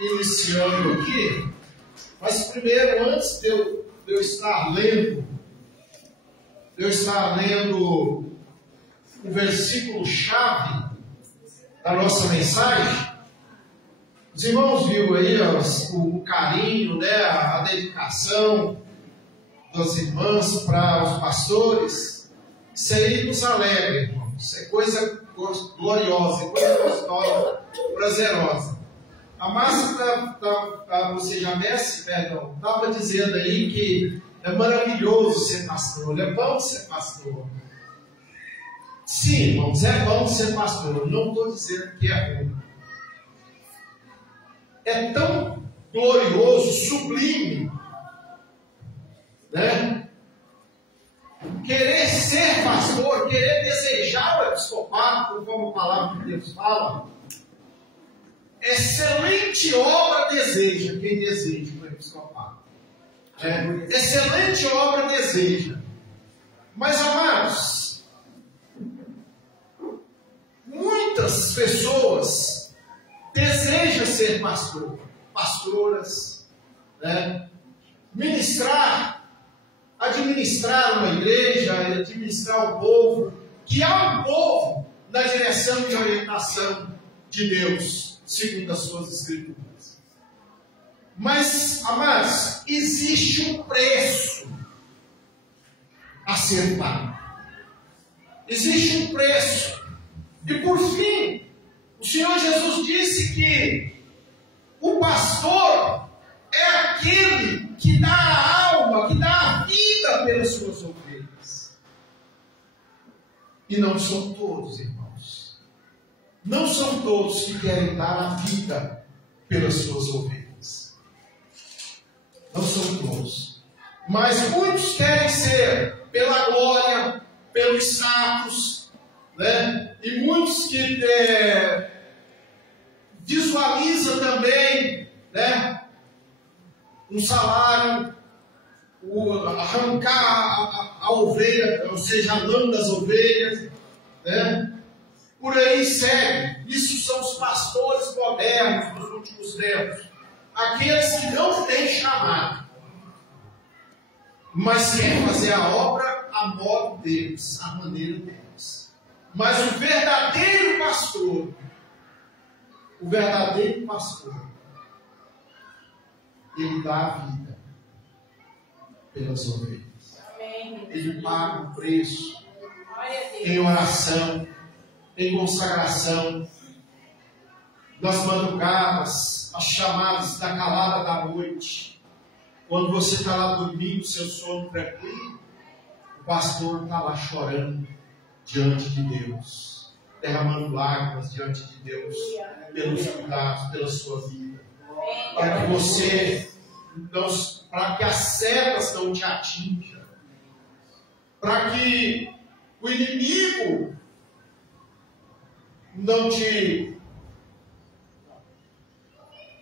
iniciando aqui, mas primeiro, antes de eu estar lendo o versículo-chave da nossa mensagem, os irmãos viram aí o carinho, né, a dedicação das irmãs para os pastores. Isso aí nos alegra, irmãos. Isso é coisa gloriosa, é coisa gostosa, prazerosa. A Márcia você já mestre, perdão, estava dizendo aí que é maravilhoso ser pastor, é bom ser pastor. Sim, irmãos, é bom ser pastor, não estou dizendo que é ruim. É tão glorioso, sublime, né? Querer ser pastor, querer desejar o episcopado, conforme a palavra de Deus fala, excelente obra deseja quem deseja o episcopado. Excelente obra deseja. Mas, amados, muitas pessoas desejam ser pastor, pastoras, né? Administrar uma igreja, administrar o povo, guiar o povo na direção e orientação de Deus, segundo as suas escrituras. Mas, amados, existe um preço a ser pago. Existe um preço. E por fim, o Senhor Jesus disse que o pastor é aquele que dá a alma, que dá a vida pelas suas ovelhas. E não são todos, irmãos. Não são todos que querem dar a vida pelas suas ovelhas. Não são todos. Mas muitos querem ser pela glória, pelo status, né? E muitos que visualizam também, né, um salário, arrancar a ovelha, ou seja, a lã das ovelhas, né? Por aí segue. Isso são os pastores modernos dos últimos tempos, aqueles que não têm chamado, mas querem fazer a obra a modo deles, a maneira deles. Mas o verdadeiro pastor, ele dá a vida pelas ovelhas. Ele paga o preço em oração, em consagração, nas madrugadas, as chamadas da calada da noite. Quando você está lá dormindo, seu sono tranquilo, o pastor está lá chorando diante de Deus, derramando lágrimas diante de Deus, pelos cuidados, pela sua vida, para que você para que as setas não te atinjam, para que o inimigo não te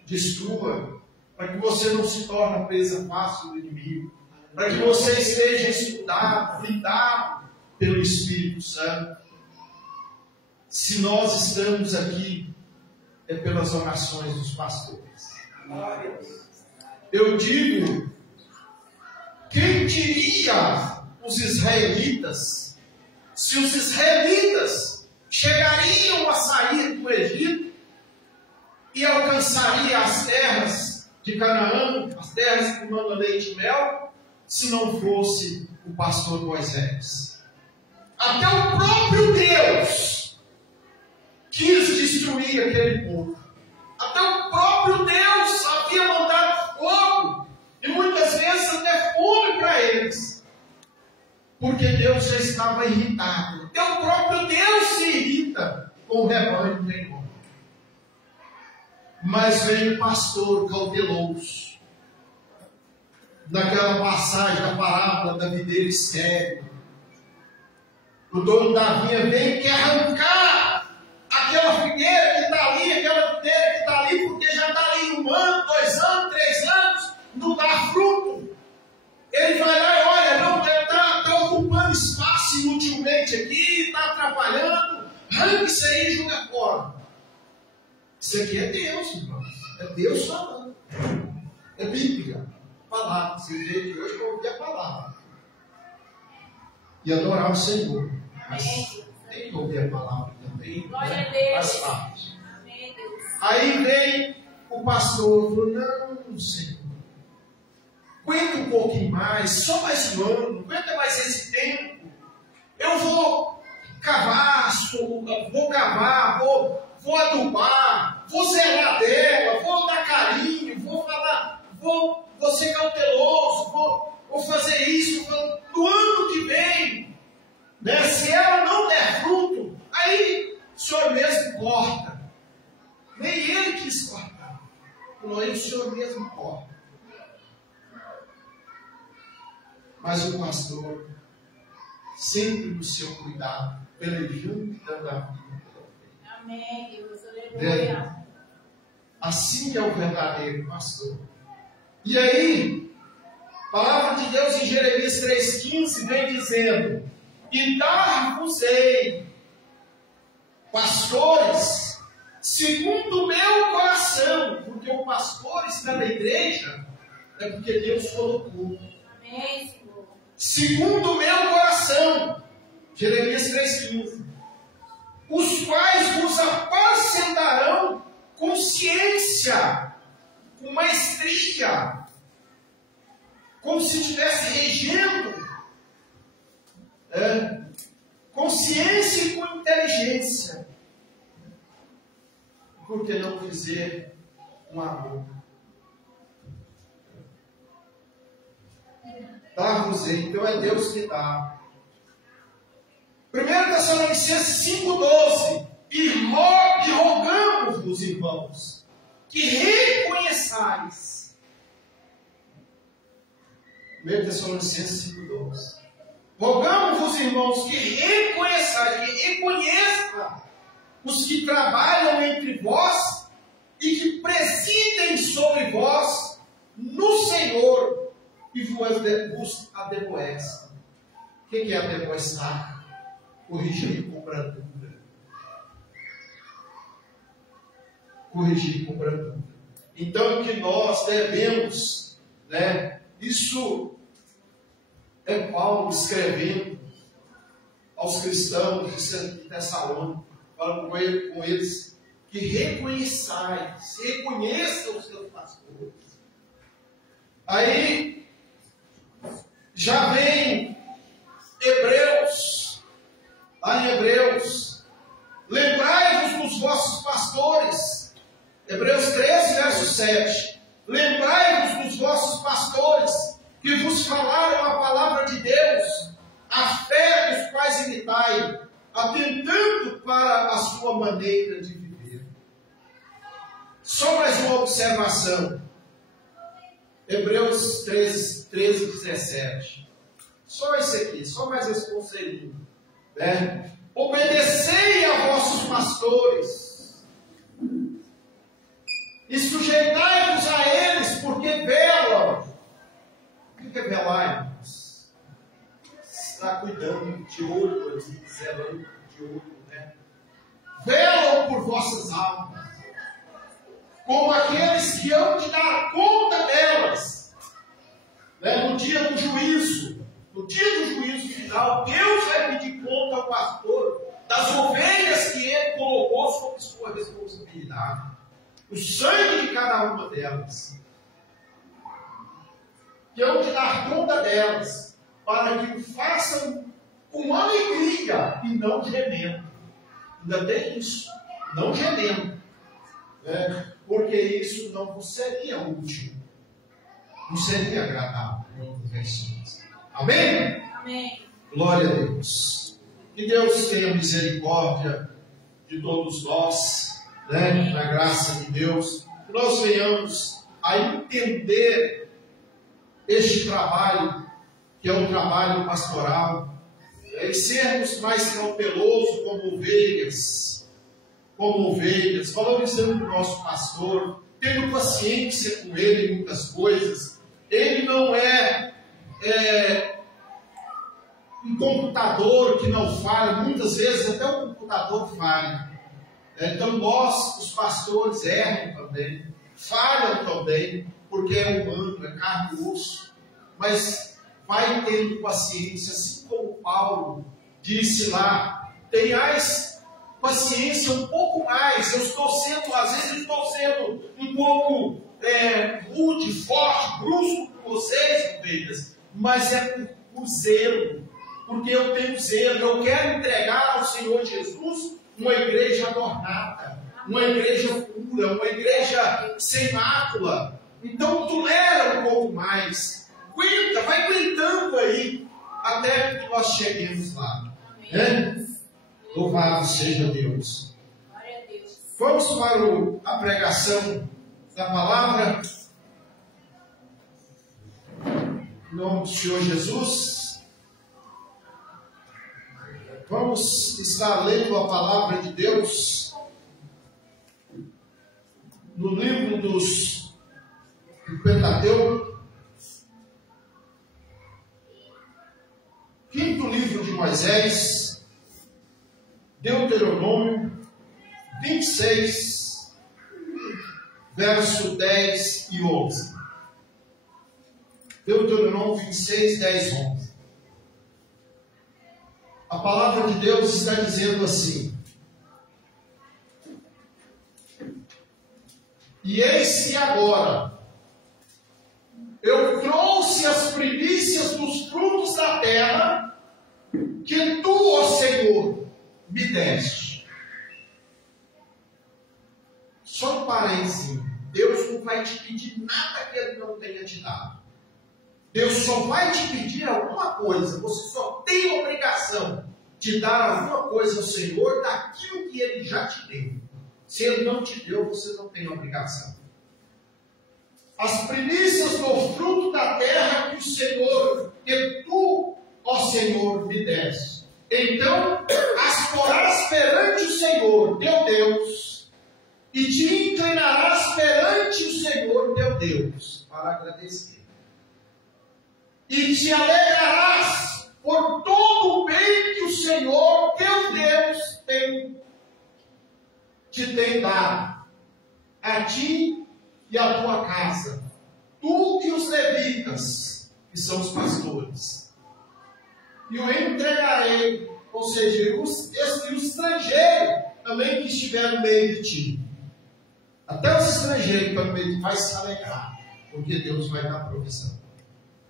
destrua, para que você não se torne presa fácil do inimigo, para que você esteja estudado, blindado pelo Espírito Santo. Se nós estamos aqui, é pelas orações dos pastores. Eu digo, quem diria os israelitas, se os israelitas chegariam a sair do Egito e alcançariam as terras de Canaã, as terras que mandam leite e mel, se não fosse o pastor Moisés? Até o próprio Deus quis destruir aquele povo. Até o próprio Deus havia mandado fogo, e muitas vezes até fome para eles, porque Deus já estava irritado. Até o próprio Deus se irrita com o rebanho do Senhor. Mas vem o pastor cauteloso, naquela passagem da parábola da videira estéril. O dono da vinha vem e quer arrancar aquela figueira que está ali, aquela videira que está ali, porque já está ali 1 ano, 2 anos, 3 anos, não dá fruto. Ele vai lá e olha, não, está ocupando espaço inutilmente aqui, está atrapalhando, arranca isso aí e joga fora. Isso aqui é Deus, irmãos. É Deus falando. É Bíblia. Palavra. Se veio de hoje, eu ouvi a palavra. E adorar o Senhor. Mas tem que ouvir a palavra também. Né? Faz parte. Aí vem o pastor e falou: não, Senhor, aguenta um pouquinho mais, só mais 1 ano, aguenta mais esse tempo. Eu vou cavar, vou adubar, vou zelar dela, vou dar carinho, vou falar, vou ser cauteloso, vou fazer isso. No ano que vem, né, se ela não der fruto, aí o Senhor mesmo corta. Nem ele quis cortar, aí o Senhor mesmo corta. Mas o pastor, sempre no seu cuidado, pelejando e dando a vida. Amém, Deus, aleluia. Assim é o verdadeiro pastor. E aí, a palavra de Deus em Jeremias 3,15 vem dizendo: e dar-vos-ei pastores segundo o meu coração, porque o pastor está na igreja, é porque Deus colocou. Amém, Senhor. Segundo o meu coração, Jeremias 3,15, os quais vos apacentarão com ciência, com maestria, como se estivesse regendo, com ciência e com inteligência. Por que não dizer com amor? Dar-vos-ei, então é Deus que dá. 1 Tessalonicenses 5,12, E rogamos-vos, irmãos, que reconheçais. 1 Tessalonicenses 5:12. Rogamos-vos, irmãos, que reconheçais, que reconheça os que trabalham entre vós e que presidem sobre vós no Senhor e vos admoestem. O que é admoestar? Corrigir com brandura. Corrigir com brandura. Então, que nós devemos, isso é Paulo escrevendo aos cristãos de Tessalônica, falando com eles, que reconheçam os seus pastores. Aí, já vem Hebreus, lá em Hebreus, lembrai-vos dos vossos pastores, Hebreus 13, verso 7, lembrai-vos dos vossos pastores, que vos falaram a palavra de Deus, a fé dos quais imitai, atentando para a sua maneira de viver. Só mais uma observação. Hebreus 13, 17. Só esse aqui, só mais esse conselhinho. Obedecei a vossos pastores e sujeitai-vos a eles, porque velam. O que é velar, irmãos? Está cuidando de olho, zelando de olho, Velam por vossas almas, como aqueles que hão de dar conta delas, no dia do juízo. No dia do juízo final, Deus vai pedir conta ao pastor das ovelhas que ele colocou sob sua responsabilidade. O sangue de cada uma delas. Que hão de dar conta delas, para que o façam com alegria e não gemendo. Ainda tem isso, não gemendo. Porque isso não vos seria útil. Não seria agradável. Amém? Amém. Glória a Deus. Que Deus tenha misericórdia de todos nós, na graça de Deus. Que nós venhamos a entender este trabalho, que é um trabalho pastoral, e sermos mais cautelosos como ovelhas, valorizando o nosso pastor, tendo paciência com ele em muitas coisas. Ele não é um computador que não falha, muitas vezes até o computador falha. Então nós, os pastores, erram também, falham também, porque é humano, é carne e osso, mas vai tendo paciência, assim como Paulo disse lá, tenhais paciência um pouco mais. Às vezes eu estou sendo um pouco rude, forte, brusco com vocês, ovelhas, mas é por zelo, porque eu tenho zelo, eu quero entregar ao Senhor Jesus uma igreja adornada, uma igreja pura, uma igreja sem mácula. Então tolera um pouco mais, aguenta, vai aguentando aí, até que nós cheguemos lá. Louvado seja Deus. Vamos para a pregação da palavra. Em nome do Senhor Jesus. Vamos estar lendo a palavra de Deus no livro do Pentateuco, quinto livro de Moisés, Deuteronômio 26, verso 10 e 11. Deuteronômio 26, 10 e 11. A palavra de Deus está dizendo assim: e eis-se agora, eu trouxe as primícias dos frutos da terra, que tu, ó Senhor, me deste. Só um parênteses, Deus não vai te pedir nada que Ele não tenha te dado. Deus só vai te pedir alguma coisa, você só tem a obrigação de dar alguma coisa ao Senhor daquilo que Ele já te deu. Se Ele não te deu, você não tem obrigação. As primícias do fruto da terra que o Senhor, que tu, ó Senhor, me deste. Então as porás perante o Senhor, teu Deus, e te inclinarás perante o Senhor, teu Deus, para agradecer. E te alegrarás por todo o bem que o Senhor, teu Deus, te tem dado, a ti e a tua casa, tu e os levitas, que são os pastores. E o entregarei, ou seja, o estrangeiro também que estiver no meio de ti. Até os estrangeiros também vai se alegrar, porque Deus vai dar provisão.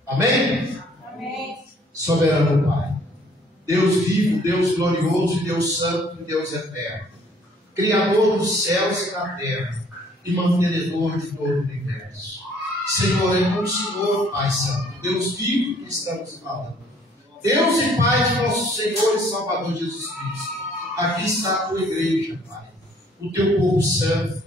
Amém? Amém. Soberano Pai, Deus vivo, Deus glorioso, Deus santo e Deus eterno, Criador dos céus e da terra, e mantenedor de todo o universo. Senhor, é com o Senhor, Pai Santo, Deus vivo que estamos falando. Deus e Pai de nosso Senhor e Salvador Jesus Cristo. Aqui está a tua igreja, Pai. O teu povo santo,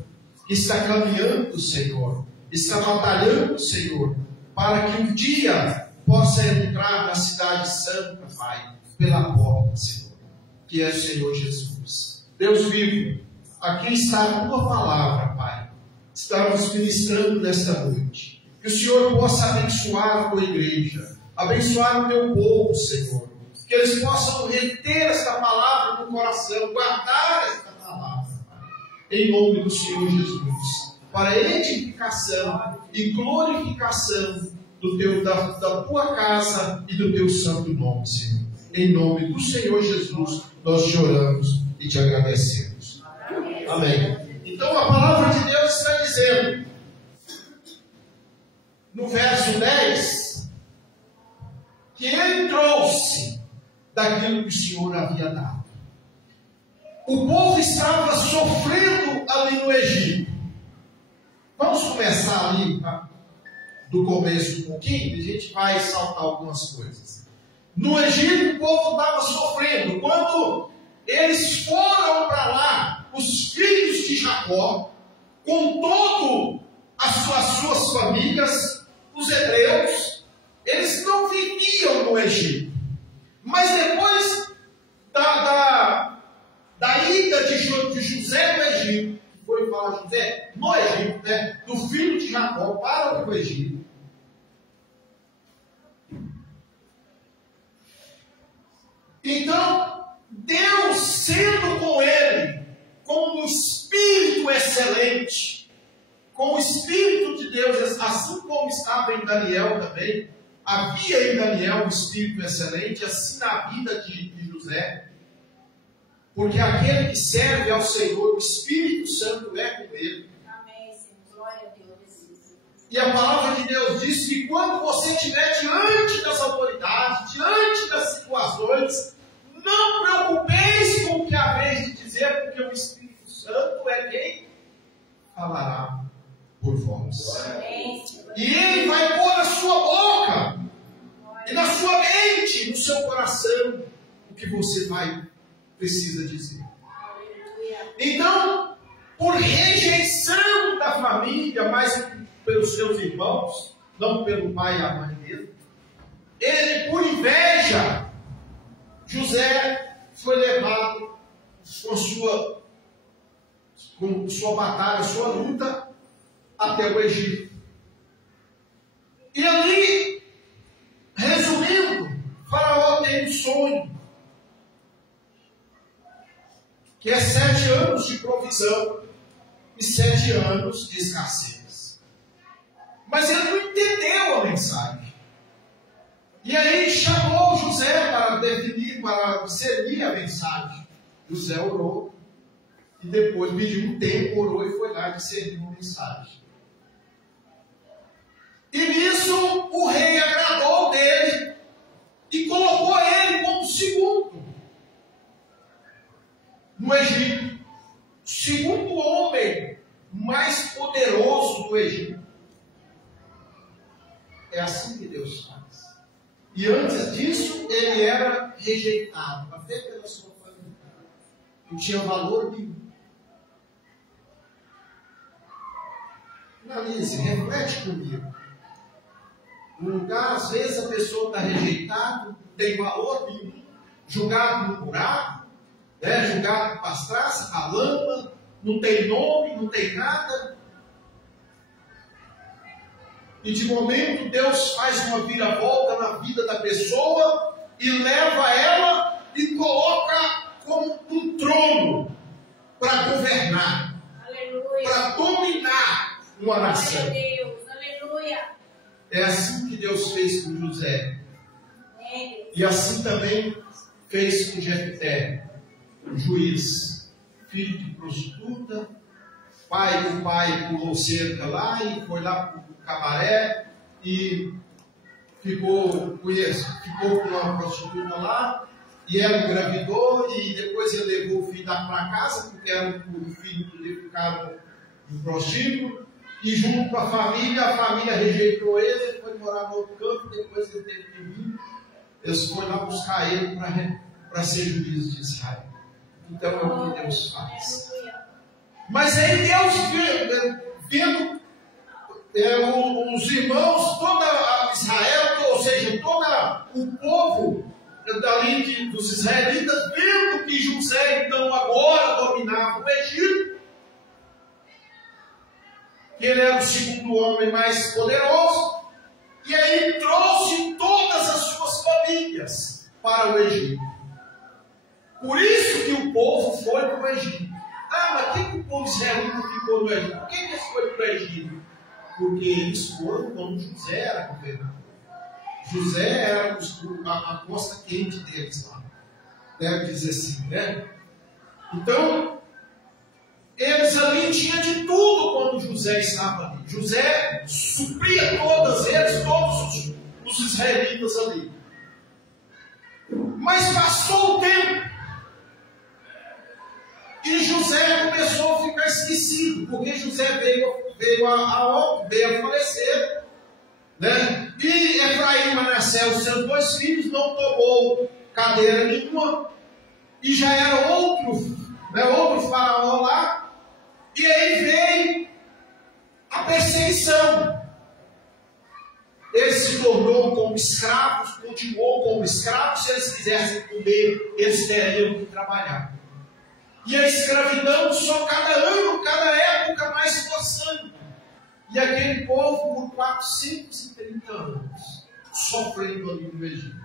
que está caminhando, Senhor. Está batalhando, Senhor, para que um dia possa entrar na cidade santa, Pai, pela porta, Senhor, que é o Senhor Jesus. Deus vivo, aqui está a tua palavra, Pai. Estamos ministrando nesta noite. Que o Senhor possa abençoar a tua igreja, abençoar o teu povo, Senhor. Que eles possam reter esta palavra no coração, guardar esta palavra, Pai, em nome do Senhor Jesus, para edificação e glorificação da tua casa e do teu santo nome, Senhor. Em nome do Senhor Jesus, nós te oramos e te agradecemos. Amém. Então a palavra de Deus está dizendo, no verso 10, que ele trouxe daquilo que o Senhor havia dado. O povo estava sofrendo ali no Egito. Vamos começar ali do começo um pouquinho, e a gente vai saltar algumas coisas. No Egito o povo estava sofrendo. Quando eles foram para lá, os filhos de Jacó, com todas as suas famílias, os hebreus, eles não viviam no Egito. Mas depois da ida de José no Egito, que foi para José no Egito, né, do filho de Jacó para o Egito, então Deus sendo com ele, com um espírito excelente, com o espírito de Deus, assim como estava em Daniel também, havia em Daniel um espírito excelente, assim na vida de José, porque aquele que serve ao Senhor, o Espírito Santo é com ele. Amém, Senhor. Glória a Deus. E a palavra de Deus diz que quando você estiver diante das autoridades, diante das situações, não preocupeis com o que há vez de dizer, porque o Espírito Santo é quem falará por vós. Amém, E ele vai pôr na sua boca e na sua mente, no seu coração, o que você precisa dizer. Então, por rejeição da família, mas pelos seus irmãos, não pelo pai e a mãe dele, ele, por inveja, José foi levado com sua batalha, sua luta, até o Egito. E ali, resumindo, Faraó tem um sonho, que é 7 anos de provisão e 7 anos de escassez. Mas ele não entendeu a mensagem. E aí chamou José para definir, para discernir a mensagem. José orou e depois pediu um tempo, orou e foi lá e discerniu a mensagem. E nisso o rei agradou dele e colocou ele como segundo no Egito, segundo homem mais poderoso do Egito. É assim que Deus faz. E antes disso, ele era rejeitado, até pela sua família. Não tinha valor nenhum. Analise, reflete comigo. No lugar, às vezes, a pessoa está rejeitada, não tem valor nenhum, julgado no buraco, julgado para as traças, para a lama, não tem nome, não tem nada. E de momento Deus faz uma viravolta na vida da pessoa e leva ela e coloca como um trono para governar, para dominar uma nação. É assim que Deus fez com José. E assim também fez com Jefté, um juiz, filho de prostituta. O pai pulou cerca lá e foi lá para o cabaré e ficou com uma prostituta lá. E ela engravidou e depois ele levou o filho para casa, porque era o filho que ficava no prostíbulo. E junto com a família rejeitou ele foi morar no outro campo, depois ele teve que vir. Eles foram lá buscar ele para ser juiz de Israel. Então é o que Deus faz. Mas aí Deus vendo os irmãos, toda Israel, ou seja, todo o povo dali dos israelitas, vendo que José então agora dominava o Egito, que ele era o segundo homem mais poderoso, e aí trouxe todas as suas famílias para o Egito. Por isso que o povo foi para o Egito. Mas por que o povo israelita ficou no Egito? Por que eles foram para o Egito? Porque eles foram quando José era governador. José era a costa quente deles lá. Deve dizer assim, né? Então, eles ali tinham de tudo quando José estava ali. José supria todos os israelitas ali. Mas passou o tempo. E José começou a ficar esquecido, porque José veio a falecer, né? E Efraim e Manassés, os seus dois filhos, não tomou cadeira nenhuma, e já era outro faraó lá, e aí veio a perseguição. Ele se tornou como escravos, continuou como escravos. Se eles quisessem comer, eles teriam que trabalhar. E a escravidão só cada ano, cada época mais forçando. E aquele povo por 430 anos sofrendo ali no Egito.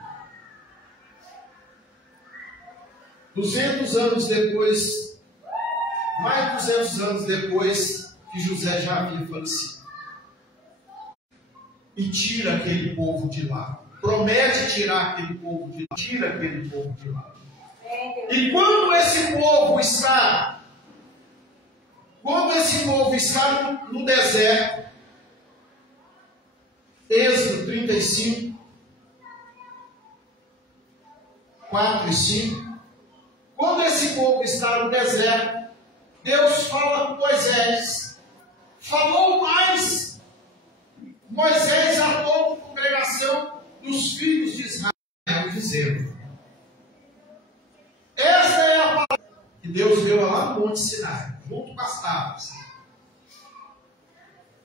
200 anos depois, mais de 200 anos depois que José já havia falecido. E tira aquele povo de lá. Promete tirar aquele povo de lá. Tira aquele povo de lá. E quando esse povo está no deserto, Êxodo 35, 4 e 5, quando esse povo está no deserto, Deus fala com Moisés. Falou mais Moisés a toda a congregação dos filhos de Israel, dizendo: esta é a palavra que Deus deu lá no Monte Sinai, junto com as tábuas.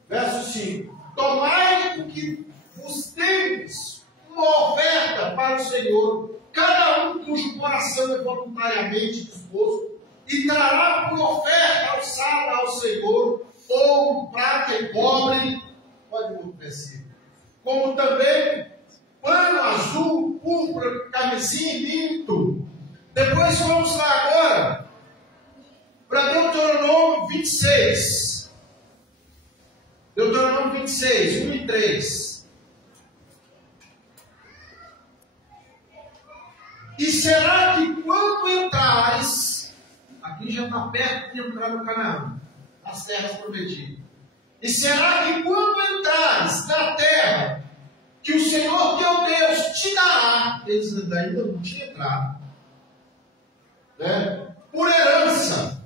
Verso 5: tomai o que vos tendes, uma oferta para o Senhor, cada um cujo coração é voluntariamente disposto, e trará por oferta alçada ao Senhor, ouro, prata e cobre, pode outro versículo, como também pano azul, púrpura, camisinha e linto. Depois vamos lá agora para Deuteronômio 26. Deuteronômio 26, 1 e 3. E será que quando entrares, aqui já está perto de entrar no Canaã, as terras prometidas. E será que quando entrares na terra que o Senhor teu Deus te dará, eles ainda não tinham entrado, né, por herança,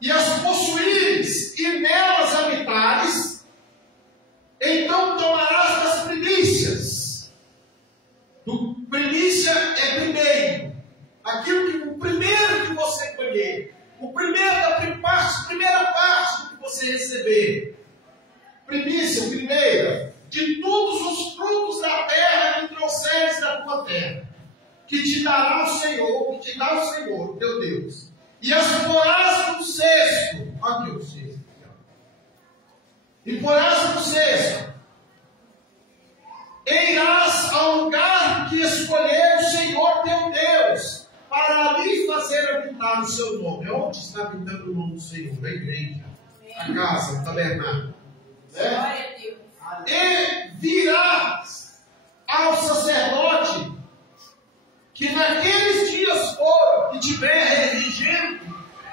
e as possuíres e nelas habitares, então tomarás das primícias. Primícia é primeiro, o primeiro que você colher, primeira parte que você receber. primícia, primeira, de todos os frutos da terra que trouxeres da tua terra, que te dará o Senhor, que te dá o Senhor, teu Deus. E as porás no cesto. Aqui o cesto. E porás no cesto. E irás ao lugar que escolher o Senhor teu Deus, para ali fazer habitar o seu nome. Onde está habitando o nome do Senhor? A igreja, a casa, o tabernáculo. E virás ao sacerdote que naqueles dias for, que tiver regendo,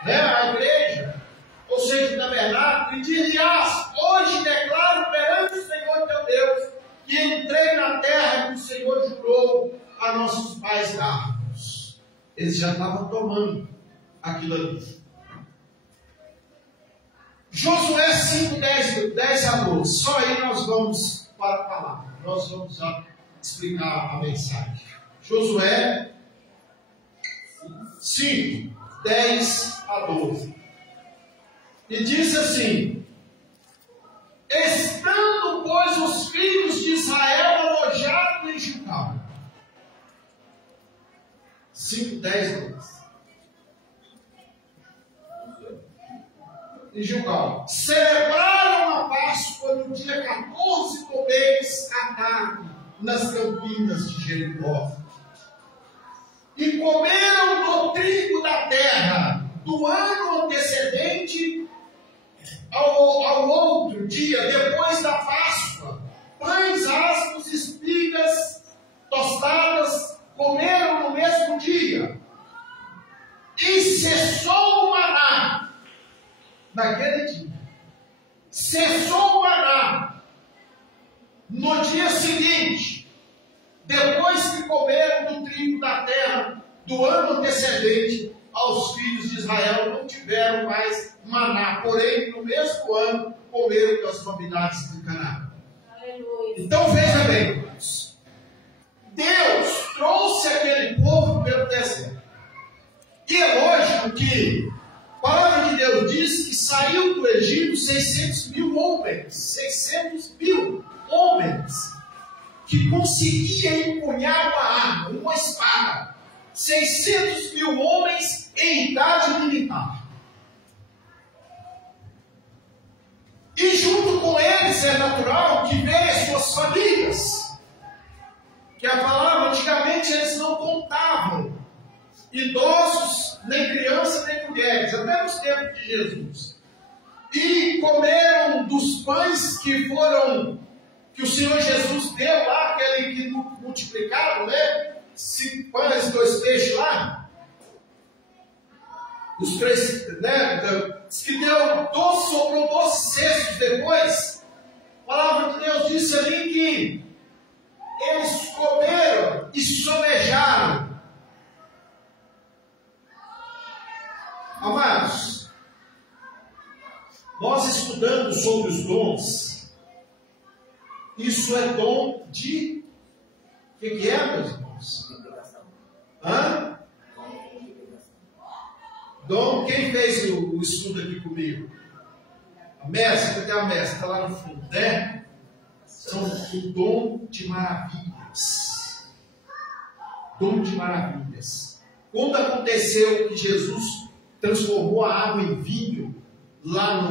né, a igreja, ou seja, o tabernáculo, e dir-lhe-ás: hoje declaro perante o Senhor teu Deus, que entrei na terra que o Senhor jurou a nossos pais dar-nos. Eles já estavam tomando aquilo ali. Josué 5, 10 a 12. Só aí nós vamos para a palavra. Nós vamos explicar a mensagem. Josué 5, 10 a 12. E diz assim: estando, pois, os filhos de Israel alojados em Gilgal. 5, 10, 12. Em Gilgal. Celebraram a Páscoa no dia 14 do mês à tarde, nas campinas de Jericó. E comeram do trigo da terra do ano antecedente ao outro dia, depois da Páscoa, pães asmos, espigas tostadas, comeram no mesmo dia. E cessou o maná naquele dia. Cessou o maná no dia seguinte, depois que comeram do trigo da terra do ano antecedente, aos filhos de Israel não tiveram mais maná, porém no mesmo ano comeram das novidades de Canaã. Então veja bem, Deus trouxe aquele povo pelo deserto. E é lógico que a palavra de Deus diz que saiu do Egito 600 mil homens que conseguiam empunhar uma arma, uma espada. 600 mil homens em idade militar. E junto com eles é natural que venham as suas famílias. Que a palavra, antigamente eles não contavam idosos, nem crianças, nem mulheres, até nos tempos de Jesus. E comeram dos pães que o Senhor Jesus deu lá, aquele que multiplicaram, né? 5 pães e 2 peixes lá. Os 3, né? Que deu 12, sobrou 12 cestos depois. A palavra de Deus disse ali que eles comeram e somejaram. Amados, nós estudando sobre os dons, isso é dom de... O que é, meus irmãos? Hã? Dom, quem fez o estudo aqui comigo? A mestra, cadê a mestra? Está lá no fundo, né? São o dom de maravilhas. Dom de maravilhas. Quando aconteceu que Jesus transformou a água em vinho, lá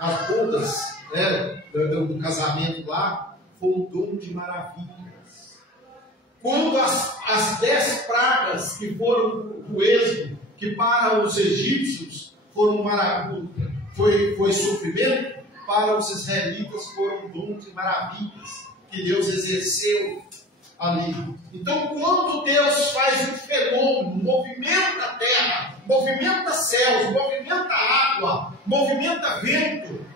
nas bodas, né, do casamento lá, foi um dom de maravilhas. Quando as 10 pragas que foram do êxodo, que para os egípcios foram maravilha, foi sofrimento, para os israelitas foram dom de maravilhas que Deus exerceu ali. Então, quando Deus faz um fenômeno, movimenta a terra, movimenta céus, movimenta água, movimenta vento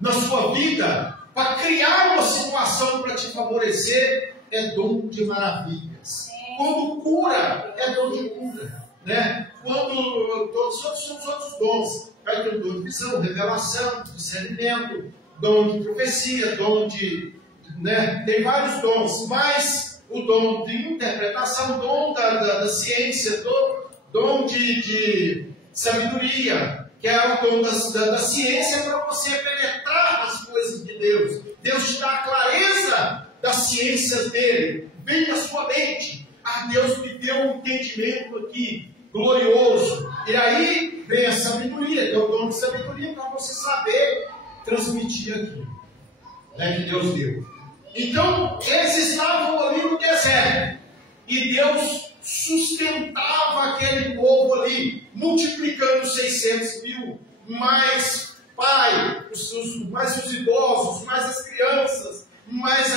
na sua vida, para criar uma situação para te favorecer, é dom de maravilhas. Quando cura, é dom de cura, né? Quando todos os outros dons, vai ter o dom de visão, revelação, discernimento, dom de profecia, dom de... né? Tem vários dons, mas o dom de interpretação, dom da ciência, dom de sabedoria, que é o dom da ciência para você penetrar nas coisas Deus. Deus te dá a clareza das ciências dele. Vem na sua mente. Ah, Deus me deu um entendimento aqui, glorioso. E aí vem a sabedoria. Deu o dom de sabedoria para você saber transmitir aquilo, né, que Deus deu. Então, eles estavam ali no deserto. E Deus sustentava aquele povo ali, multiplicando 600 mil, mais pai, mais os idosos, mais as crianças, mais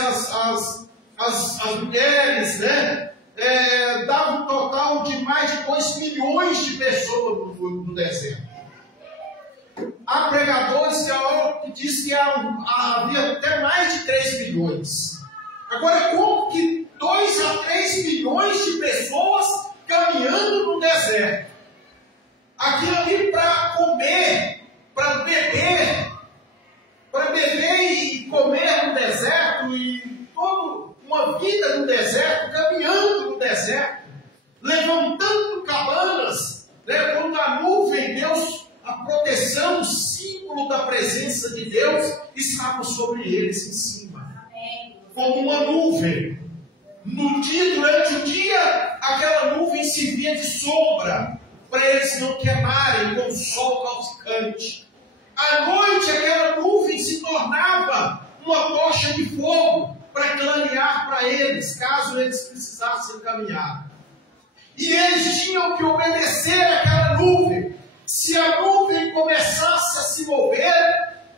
as mulheres, né? Dava um total de mais de 2 milhões de pessoas no deserto. Há pregadores que dizem que havia até mais de 3 milhões. Agora, como que 2 a 3 milhões de pessoas caminhando no deserto? Aquilo ali para comer, para beber e comer no deserto, e toda uma vida no deserto, caminhando no deserto, levantando cabanas, quando a nuvem, Deus, a proteção, o símbolo da presença de Deus, estava sobre eles em cima, como uma nuvem. Durante o dia, aquela nuvem servia de sombra, para eles não queimarem com o sol causticante. À noite, aquela nuvem se tornava uma tocha de fogo, para clarear para eles, caso eles precisassem caminhar. E eles tinham que obedecer àquela nuvem. Se a nuvem começasse a se mover,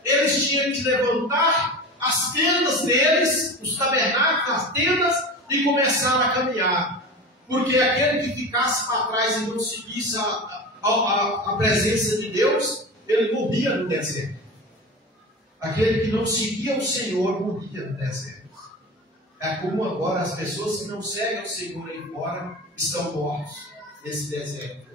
eles tinham que levantar as tendas deles, os tabernáculos, as tendas, e começar a caminhar. Porque aquele que ficasse para trás e não seguisse a presença de Deus, ele morria no deserto. Aquele que não seguia o Senhor morria no deserto. É como agora as pessoas que não seguem o Senhor aí fora estão mortos nesse deserto.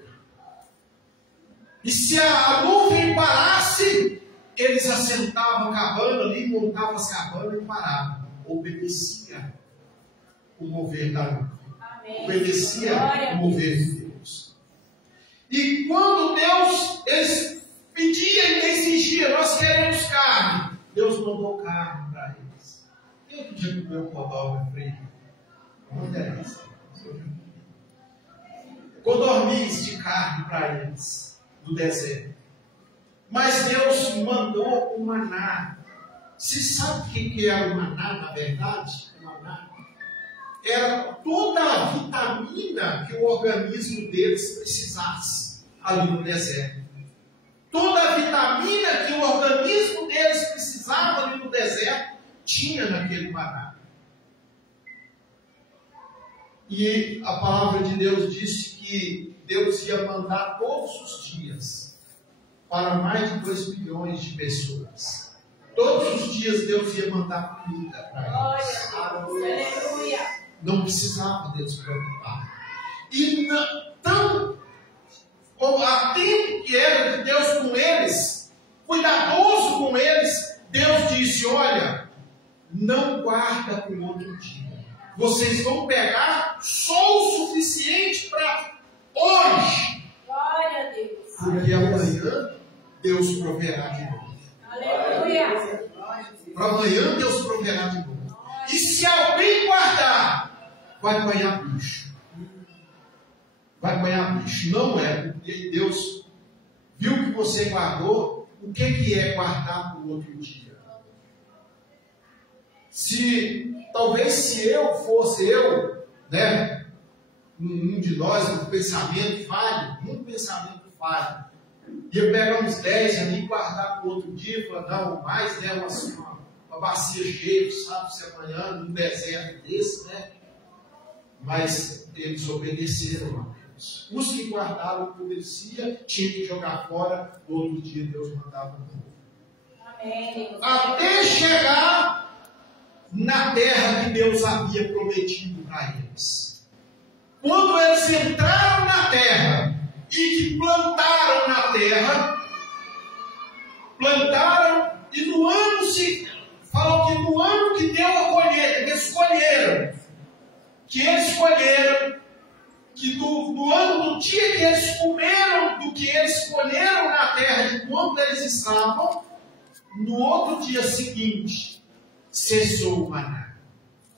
E se a nuvem parasse, eles assentavam a cabana ali, montavam as cabanas e paravam. Obedecia o mover da nuvem. Obedecia o mover de Deus. E quando Deus, eles pediam e exigiam, nós queremos carne, Deus mandou carne para eles. Quem que já comeu um codorna frito? Uma delícia. Codorniz de carne para eles do deserto. Mas Deus mandou o maná. Você sabe o que era o maná, na verdade? O maná era toda a vitamina que o organismo deles precisasse ali no deserto. Toda a vitamina que o organismo deles precisava ali no deserto tinha naquele maná. E a palavra de Deus disse que Deus ia mandar todos os dias para mais de 2 milhões de pessoas. Todos os dias Deus ia mandar comida para eles. Aleluia! Não precisava Deus preocupar. E tão atento que era de Deus com eles, cuidadoso com eles, Deus disse: olha, não guarda para o outro dia. Vocês vão pegar só o suficiente para hoje. Glória a Deus. Porque amanhã Deus proverá de novo. Aleluia. Para amanhã Deus proverá de novo. E se alguém guardar, vai apanhar bicho. Vai apanhar bicho. Não é, porque Deus viu que você guardou. O que é guardar para o outro dia? Talvez se eu fosse né? Um de nós, um pensamento falho, ia pegar uns 10 ali e guardar para o outro dia, e falar, não, mais, né? Uma bacia cheia, sabe, se amanhã, num deserto desse, né? Mas eles obedeceram a Deus. Os que guardaram o que obedecia, tinham que jogar fora, no outro dia Deus mandava um novo. Amém. Até chegar na terra que Deus havia prometido para eles. Quando eles entraram na terra e que plantaram na terra, e no ano falou que no ano que deu a colheita, que eles escolheram, que no dia que eles comeram do que eles colheram na terra, de quando eles estavam, no outro dia seguinte, cessou o maná.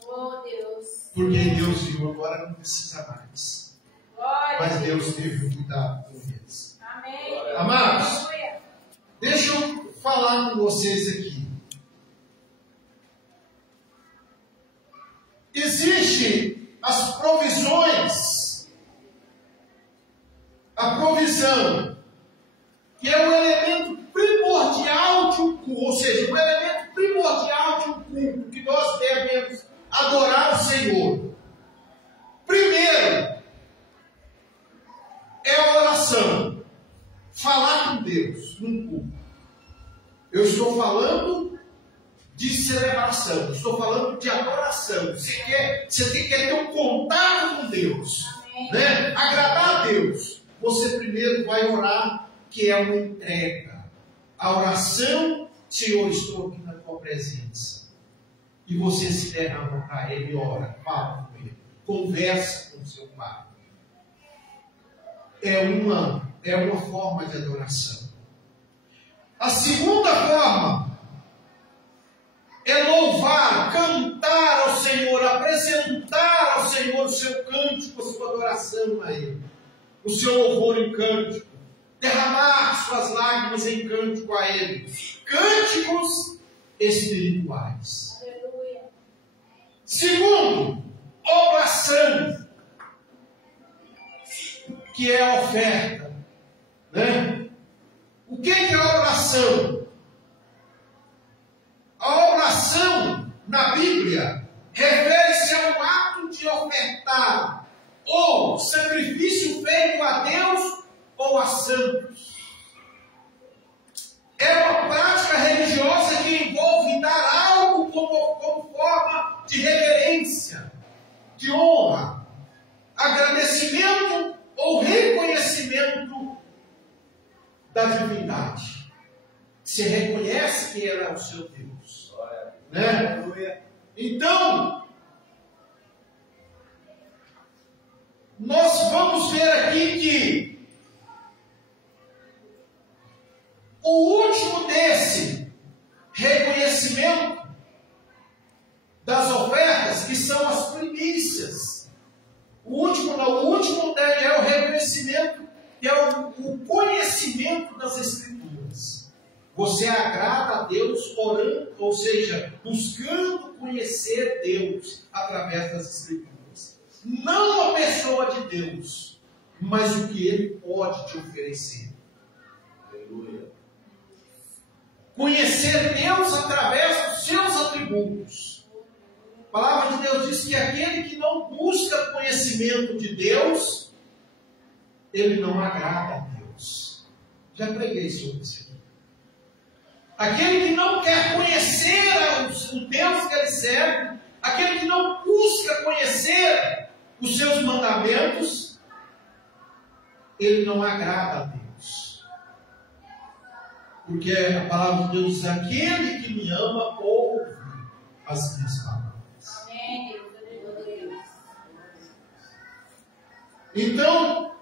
Oh, Deus. Porque Deus viu, agora não precisa mais. Glória. Mas Deus teve cuidado com eles. Amém. Amados, Aleluia. deixa eu falar com vocês aqui. Existem as provisões, a provisão, que é o elemento primordial de um culto, ou seja, o elemento primordial de um culto que nós devemos adorar o Senhor. Primeiro, é a oração, falar com Deus num culto. Eu estou falando de celebração, estou falando de adoração. Você quer ter um contato com Deus, né? Agradar a Deus. Você primeiro vai orar, que é uma entrega. A oração, Senhor, estou aqui na tua presença. E você se derrama para Ele, ora, fala com Ele, conversa com o seu Pai. É uma forma de adoração. A segunda forma é louvar, cantar ao Senhor, apresentar ao Senhor o seu cântico, a sua adoração a Ele, o seu louvor em cântico, derramar suas lágrimas em cântico a Ele, cânticos espirituais. Aleluia. Segundo, oração, que é a oferta, né? O que é a oração? A oração na Bíblia refere-se ao ato de ofertar ou sacrifício feito a Deus ou a santos. É uma prática religiosa que envolve dar algo como forma de reverência, de honra, agradecimento ou reconhecimento da divindade. Você reconhece que ela é o seu Deus, né? Então, nós vamos ver aqui que o último desse reconhecimento das ofertas, que são as primícias, o último dele é o reconhecimento, que é o conhecimento das Escrituras. Você agrada a Deus orando, ou seja, buscando conhecer Deus através das Escrituras. Não a pessoa de Deus, mas o que Ele pode te oferecer. Aleluia. Conhecer Deus através dos seus atributos. A palavra de Deus diz que aquele que não busca conhecimento de Deus, ele não agrada a Deus. Já preguei sobre isso. Aquele que não quer conhecer o Deus que ele serve, aquele que não busca conhecer os seus mandamentos, ele não agrada a Deus. Porque a palavra de Deus diz: aquele que me ama ouve as minhas palavras. Amém. Então,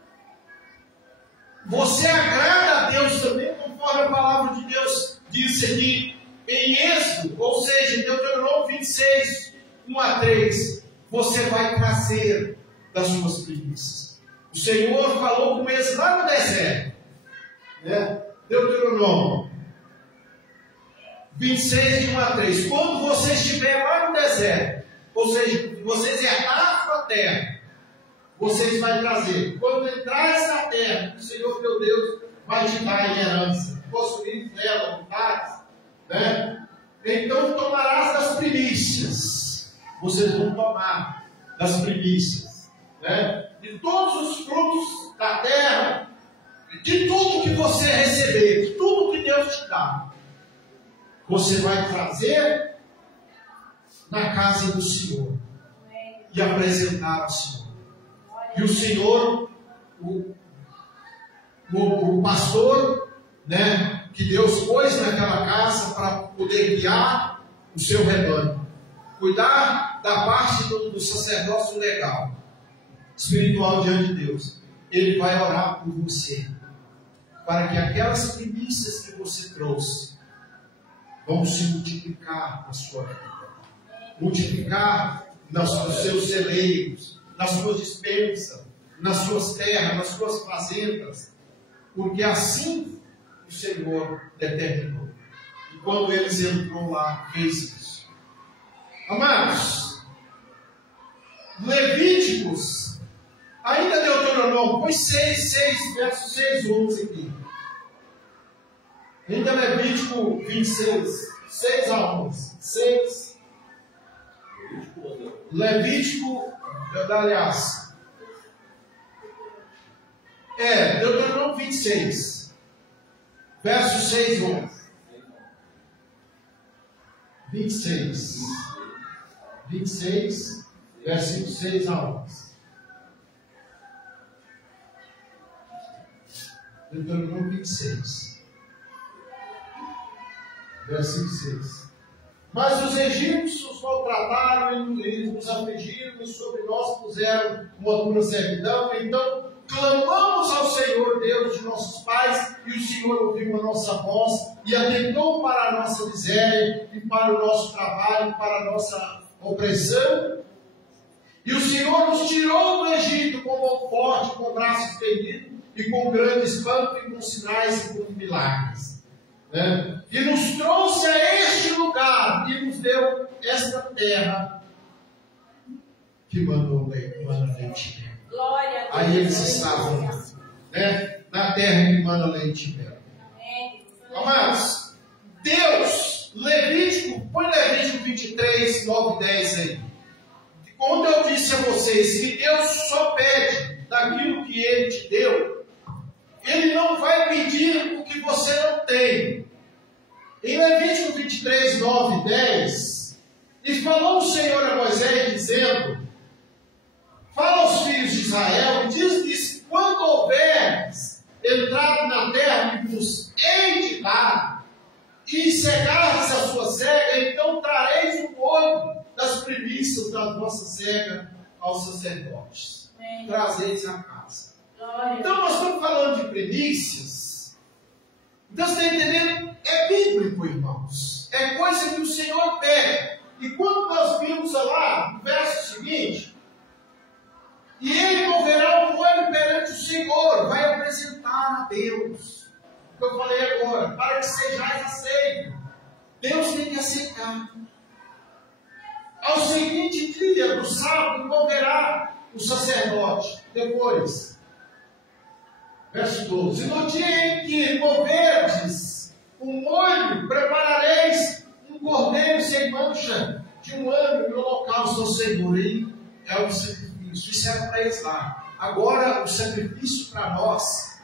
você agrada a Deus também, conforme a palavra de Deus disse aqui em Êxodo, ou seja, em Deuteronômio 26, 1-3, você vai trazer das suas primícias. O Senhor falou com eles lá no deserto, né? Deuteronômio 26, 1-3, quando você estiver lá no deserto, ou seja, vocês herdarem a sua terra, vocês vão trazer. Quando entrares na terra, o Senhor teu Deus vai te dar em herança, possuir ela, vontades, né? Então tomarás das primícias. Vocês vão tomar das primícias, né? De todos os frutos da terra, de tudo que você receber, de tudo que Deus te dá, você vai trazer na casa do Senhor e apresentar ao Senhor. E o Senhor, o pastor, né, que Deus pôs naquela casa para poder guiar o seu rebanho, cuidar da parte do sacerdócio legal, espiritual diante de Deus, ele vai orar por você, para que aquelas primícias que você trouxe vão se multiplicar na sua vida. Multiplicar nos seus celeiros, nas suas despensas, nas suas terras, nas suas fazendas. Porque assim o Senhor determinou. E quando eles entrou lá, fez isso. Amados, Levíticos, ainda Deuteronômio, põe 6, verso 6, 11 aqui. Ainda Levítico 26, 6 a 11. 6. Levítico, aliás, Deuteronômio 26, verso 6 a 11. 26, versículo 6 a 11. Deuteronômio 26, versículo 6. Mas os egípcios nos maltrataram, eles nos afligiram e sobre nós puseram uma dura servidão. Então clamamos ao Senhor Deus de nossos pais, e o Senhor ouviu a nossa voz e atentou para a nossa miséria e para o nosso trabalho, para a nossa opressão. E o Senhor nos tirou do Egito com mão forte, com braço estendido e com grande espanto e com sinais e com milagres, né? E nos trouxe a este lugar e nos deu esta terra que mandou leite. Aí eles estavam, né, na terra que manda leite e mel. Amados, Deus, Levítico, põe Levítico 23, 9 e 10 aí. Quando eu disse a vocês que Deus só pede daquilo que Ele te deu, Ele não vai pedir o que você não tem. Em Levítico 23, 9 e 10, e falou o Senhor a Moisés, dizendo: fala aos filhos de Israel e diz-lhes: quando houveres entrado na terra que vos hei de dar, e cegardes a sua cega, então trareis o olho das primícias da vossa cega aos sacerdotes. Trazeis a casa. Então nós estamos falando de primícias. Então você está entendendo? É bíblico, irmãos. É coisa que o Senhor pede. E quando nós vimos lá, no verso seguinte, e ele moverá o olho perante o Senhor, vai apresentar a Deus. O que eu falei agora, para que sejais aceitos. Deus tem que aceitar. Ao seguinte dia do sábado, moverá o sacerdote. Depois, verso 12: e no dia em que moverdes um molho, preparareis um cordeiro sem mancha de um ano e holocausto ao Senhor. E é o sacrifício. Isso era para eles lá. Agora, o sacrifício para nós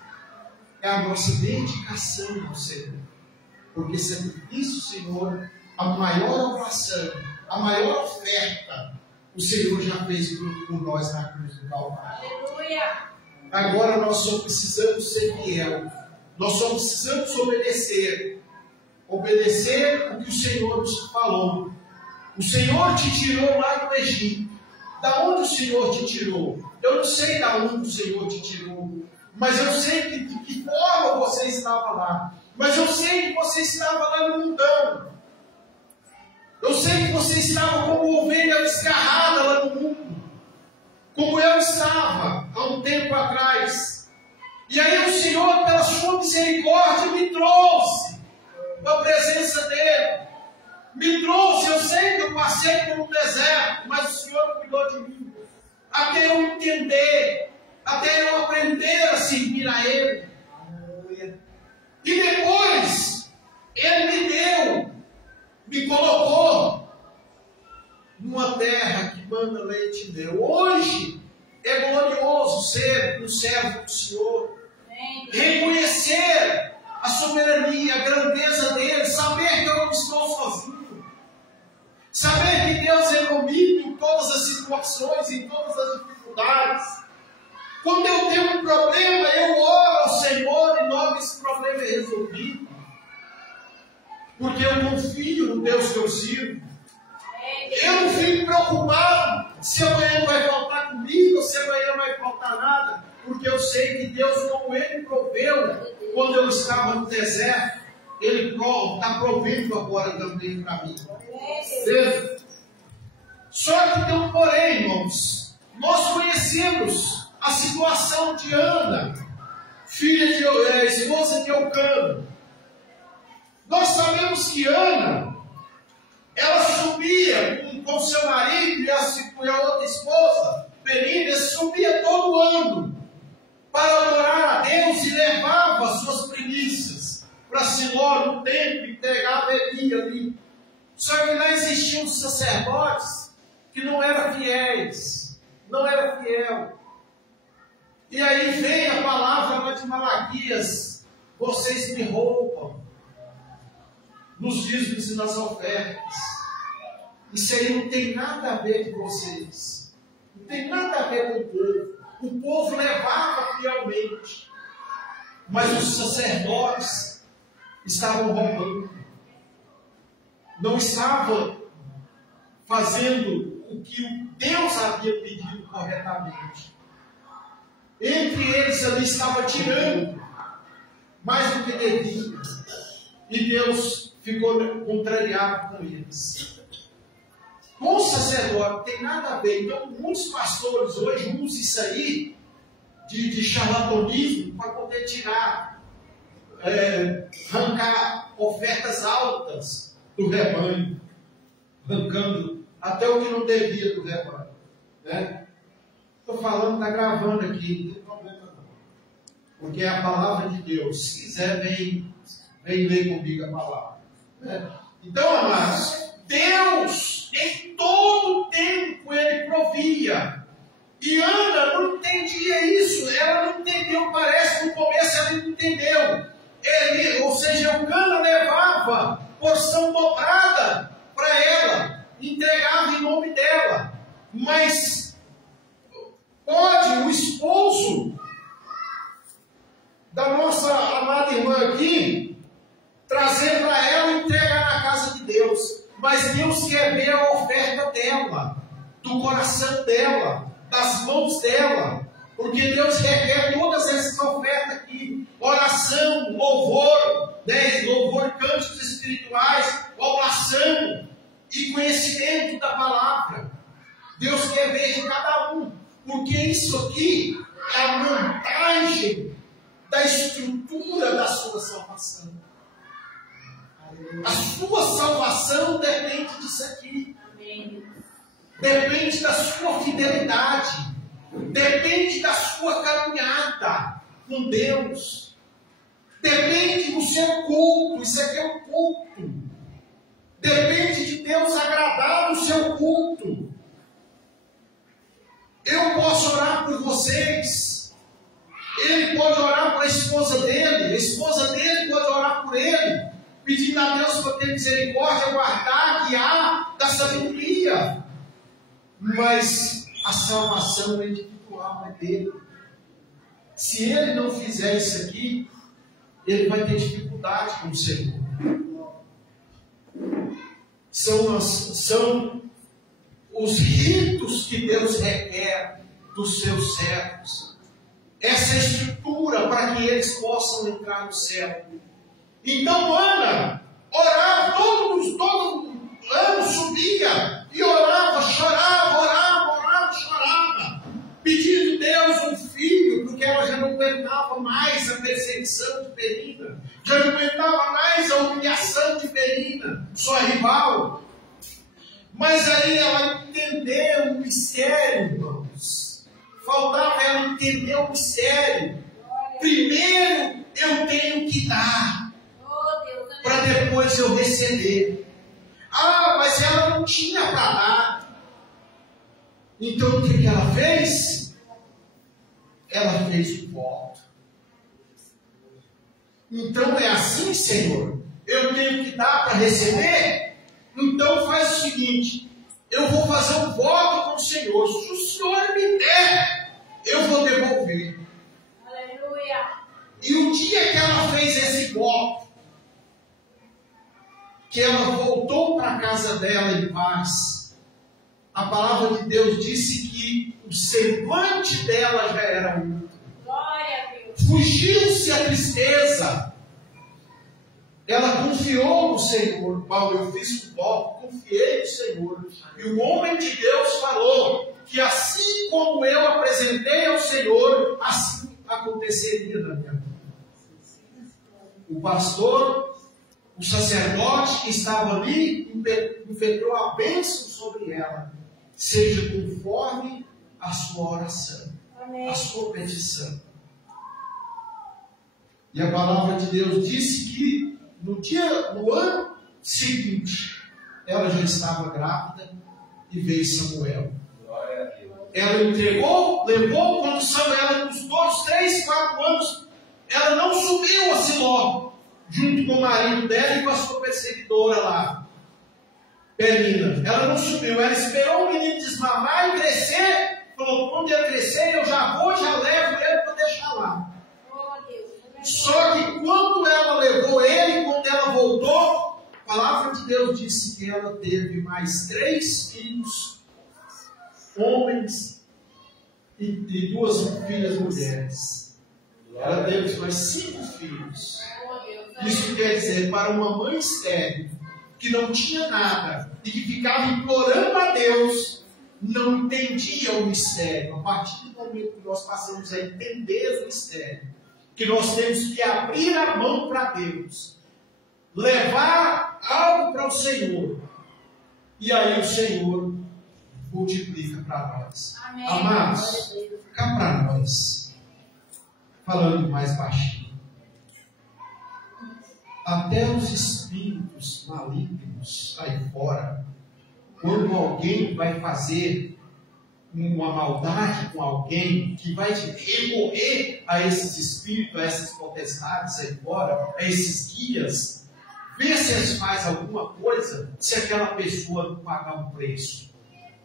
é a nossa dedicação ao Senhor. Porque sacrifício, Senhor, a maior oração, a maior oferta, o Senhor já fez por nós na cruz do Calvário. Aleluia! Agora nós só precisamos ser fiel. Nós só precisamos obedecer. Obedecer o que o Senhor nos falou. O Senhor te tirou lá do Egito. Da onde o Senhor te tirou? Eu não sei da onde o Senhor te tirou. Mas eu sei de que forma você estava lá. Mas eu sei que você estava lá no mundão. Eu sei que você estava como ovelha desgarrada lá no mundo. Como eu estava há um tempo atrás. E aí o Senhor, pela sua misericórdia, me trouxe para a presença dEle. Me trouxe, eu sei que eu passei por um deserto, mas o Senhor cuidou de mim. Até eu entender, até eu aprender a servir a Ele. E depois, Ele me deu, me colocou numa terra que manda leite e mel. Hoje é glorioso ser um servo do Senhor. Reconhecer a soberania, a grandeza dele, saber que eu não estou sozinho. Saber que Deus é comigo em todas as situações, em todas as dificuldades. Quando eu tenho um problema, eu oro ao Senhor e logo esse problema é resolvido. Porque eu confio no Deus que eu sirvo. Eu não fico preocupado se amanhã vai faltar comida ou se amanhã vai faltar nada. Porque eu sei que Deus, como Ele proveu quando eu estava no deserto, Ele está provendo agora também para mim. Só que tem um porém, irmãos. Nós conhecemos a situação de Ana, esposa de Eucana. Nós sabemos que Ana, ela subia com seu marido e a outra esposa, Penina, subia todo ano para adorar a Deus e levava suas primícias para Siló no templo e entregava Eli ali. Só que lá existiam sacerdotes que não eram fiéis, não eram fiel. E aí vem a palavra de Malaquias: vocês me roubam nos dízimos e nas ofertas. Isso aí não tem nada a ver com vocês, não tem nada a ver com o povo. O povo levava fielmente, mas os sacerdotes estavam roubando, não estavam fazendo o que Deus havia pedido corretamente. Entre eles ali estava tirando mais do que devia, e Deus ficou contrariado com eles. Com o sacerdote não tem nada a ver. Então muitos pastores hoje usam isso aí de charlatanismo para poder tirar, arrancar ofertas altas do rebanho, arrancando até o que não devia do rebanho, né? Estou falando, está gravando aqui, não tem problema não, porque é a palavra de Deus. Se quiser, vem ler comigo a palavra, né? Então, amados, Deus em todo tempo Ele provia, e Ana não entendia isso, ela não entendeu, parece que no começo ela não entendeu. Ou seja, Eucana levava porção dobrada para ela, entregava em nome dela, mas pode o esposo da nossa amada irmã aqui trazer para ela e entregar na casa de Deus, mas Deus quer ver a oferta dela, do coração dela, das mãos dela, porque Deus requer todas essas ofertas aqui: oração, louvor, louvor, cânticos espirituais, oblação e conhecimento da palavra. Deus quer ver de cada um, porque isso aqui é a montagem da estrutura da sua salvação. A sua salvação depende disso aqui. Depende da sua fidelidade. Depende da sua caminhada com Deus. Depende do seu culto. Isso aqui é um culto. Depende de Deus agradar no seu culto. Eu posso orar por vocês. Ele pode orar para a esposa dele pode orar por ele, pedindo a Deus para ter misericórdia, guardar, guiar, da sabedoria. Mas a salvação individual é dele. Se ele não fizer isso aqui, ele vai ter dificuldade com o Senhor. São os ritos que Deus requer dos seus servos. Essa estrutura para que eles possam entrar no céu. Então Ana orava todo ano, subia e orava, chorava, chorava, pedindo a Deus um filho, porque ela já não aguentava mais a perseguição de Penina, já não aguentava mais a humilhação de Penina, sua rival. Mas aí ela entendeu o mistério, irmãos. Faltava ela entender o mistério. Primeiro eu tenho que dar, para depois eu receber. Ah, mas ela não tinha para dar. Então o que ela fez? Ela fez o voto. Então é assim, Senhor, eu tenho que dar para receber? Então faz o seguinte: eu vou fazer um voto com o Senhor. Se o Senhor me der, eu vou devolver. Aleluia. E o dia que ela fez esse voto, que ela voltou para a casa dela em paz, a palavra de Deus disse que o semblante dela já era outro. Glória a Deus. Fugiu-se a tristeza. ela confiou no Senhor. Paulo, eu fiz o voto, confiei no Senhor. E o homem de Deus falou que assim como eu apresentei ao Senhor, assim aconteceria na minha vida. O pastor, o sacerdote que estava ali, impetrou a bênção sobre ela. Seja conforme a sua oração, a sua petição. E a palavra de Deus disse que no ano seguinte, ela já estava grávida e veio Samuel. Ela entregou, levou, quando Samuel, com os 3, 4 anos, ela não subiu a Siló, junto com o marido dela e com a sua perseguidora lá, Penina. Ela não subiu, ela esperou o menino desmamar e crescer. Falou, quando ele crescer, eu já levo ele para deixar lá. Só que quando ela levou ele, quando ela voltou, a palavra de Deus disse que ela teve mais 3 filhos, homens, e 2 filhas mulheres. Ela teve mais 5 filhos. Isso quer dizer, para uma mãe estéril, que não tinha nada, e que ficava implorando a Deus, não entendia o mistério. A partir do momento que nós passamos a entender o mistério, que nós temos que abrir a mão para Deus, levar algo para o Senhor, e aí o Senhor multiplica para nós. Amém. Amados, cá para nós, falando mais baixinho, até os espíritos malignos saem fora. Quando alguém vai fazer uma maldade com alguém, que vai recorrer a esses espíritos, a essas potestades aí fora, a esses guias, ver se eles fazem alguma coisa, se aquela pessoa não pagar um preço,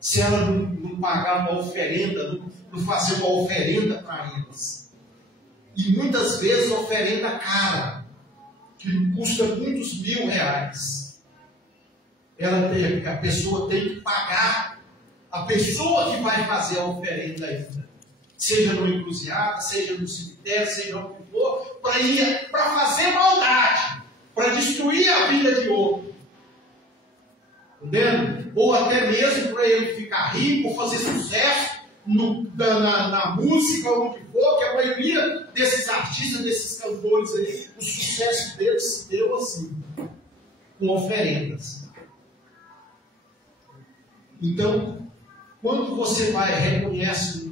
se ela não pagar uma oferenda, não fazer uma oferenda para eles. E muitas vezes oferenda cara, que custa muitos mil reais. A pessoa tem que pagar a pessoa que vai fazer a oferenda ainda, seja no encruzilhado, seja no cemitério, seja onde for, para fazer maldade, para destruir a vida de outro. Entendendo? Ou até mesmo para ele ficar rico, fazer sucesso na música, ou no que for, que a maioria desses artistas, desses cantores aí, o sucesso deles se deu assim, com oferendas. Então, quando você reconhece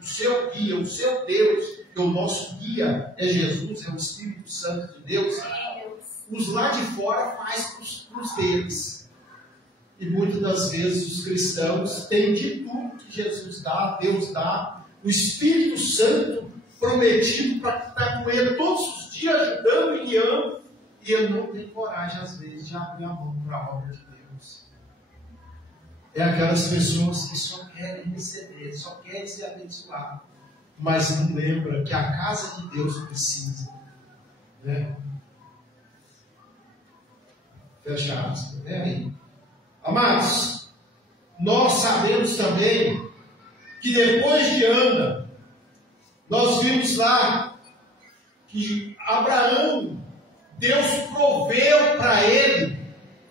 o seu guia, o seu Deus, que o nosso guia é Jesus, é o Espírito Santo de Deus, os lá de fora faz para os deles. E muitas das vezes os cristãos têm de tudo que Jesus dá, Deus dá, o Espírito Santo prometido para estar com ele todos os dias, ajudando e guiando, e ele não tem coragem, às vezes, de abrir a mão para a obra de Deus. É aquelas pessoas que só querem receber, só querem ser abençoadas, mas não lembra que a casa de Deus precisa, né? Fecha a aspas, né? Aí. Amados, nós sabemos também que depois de Ana, nós vimos lá que Abraão, Deus proveu para ele,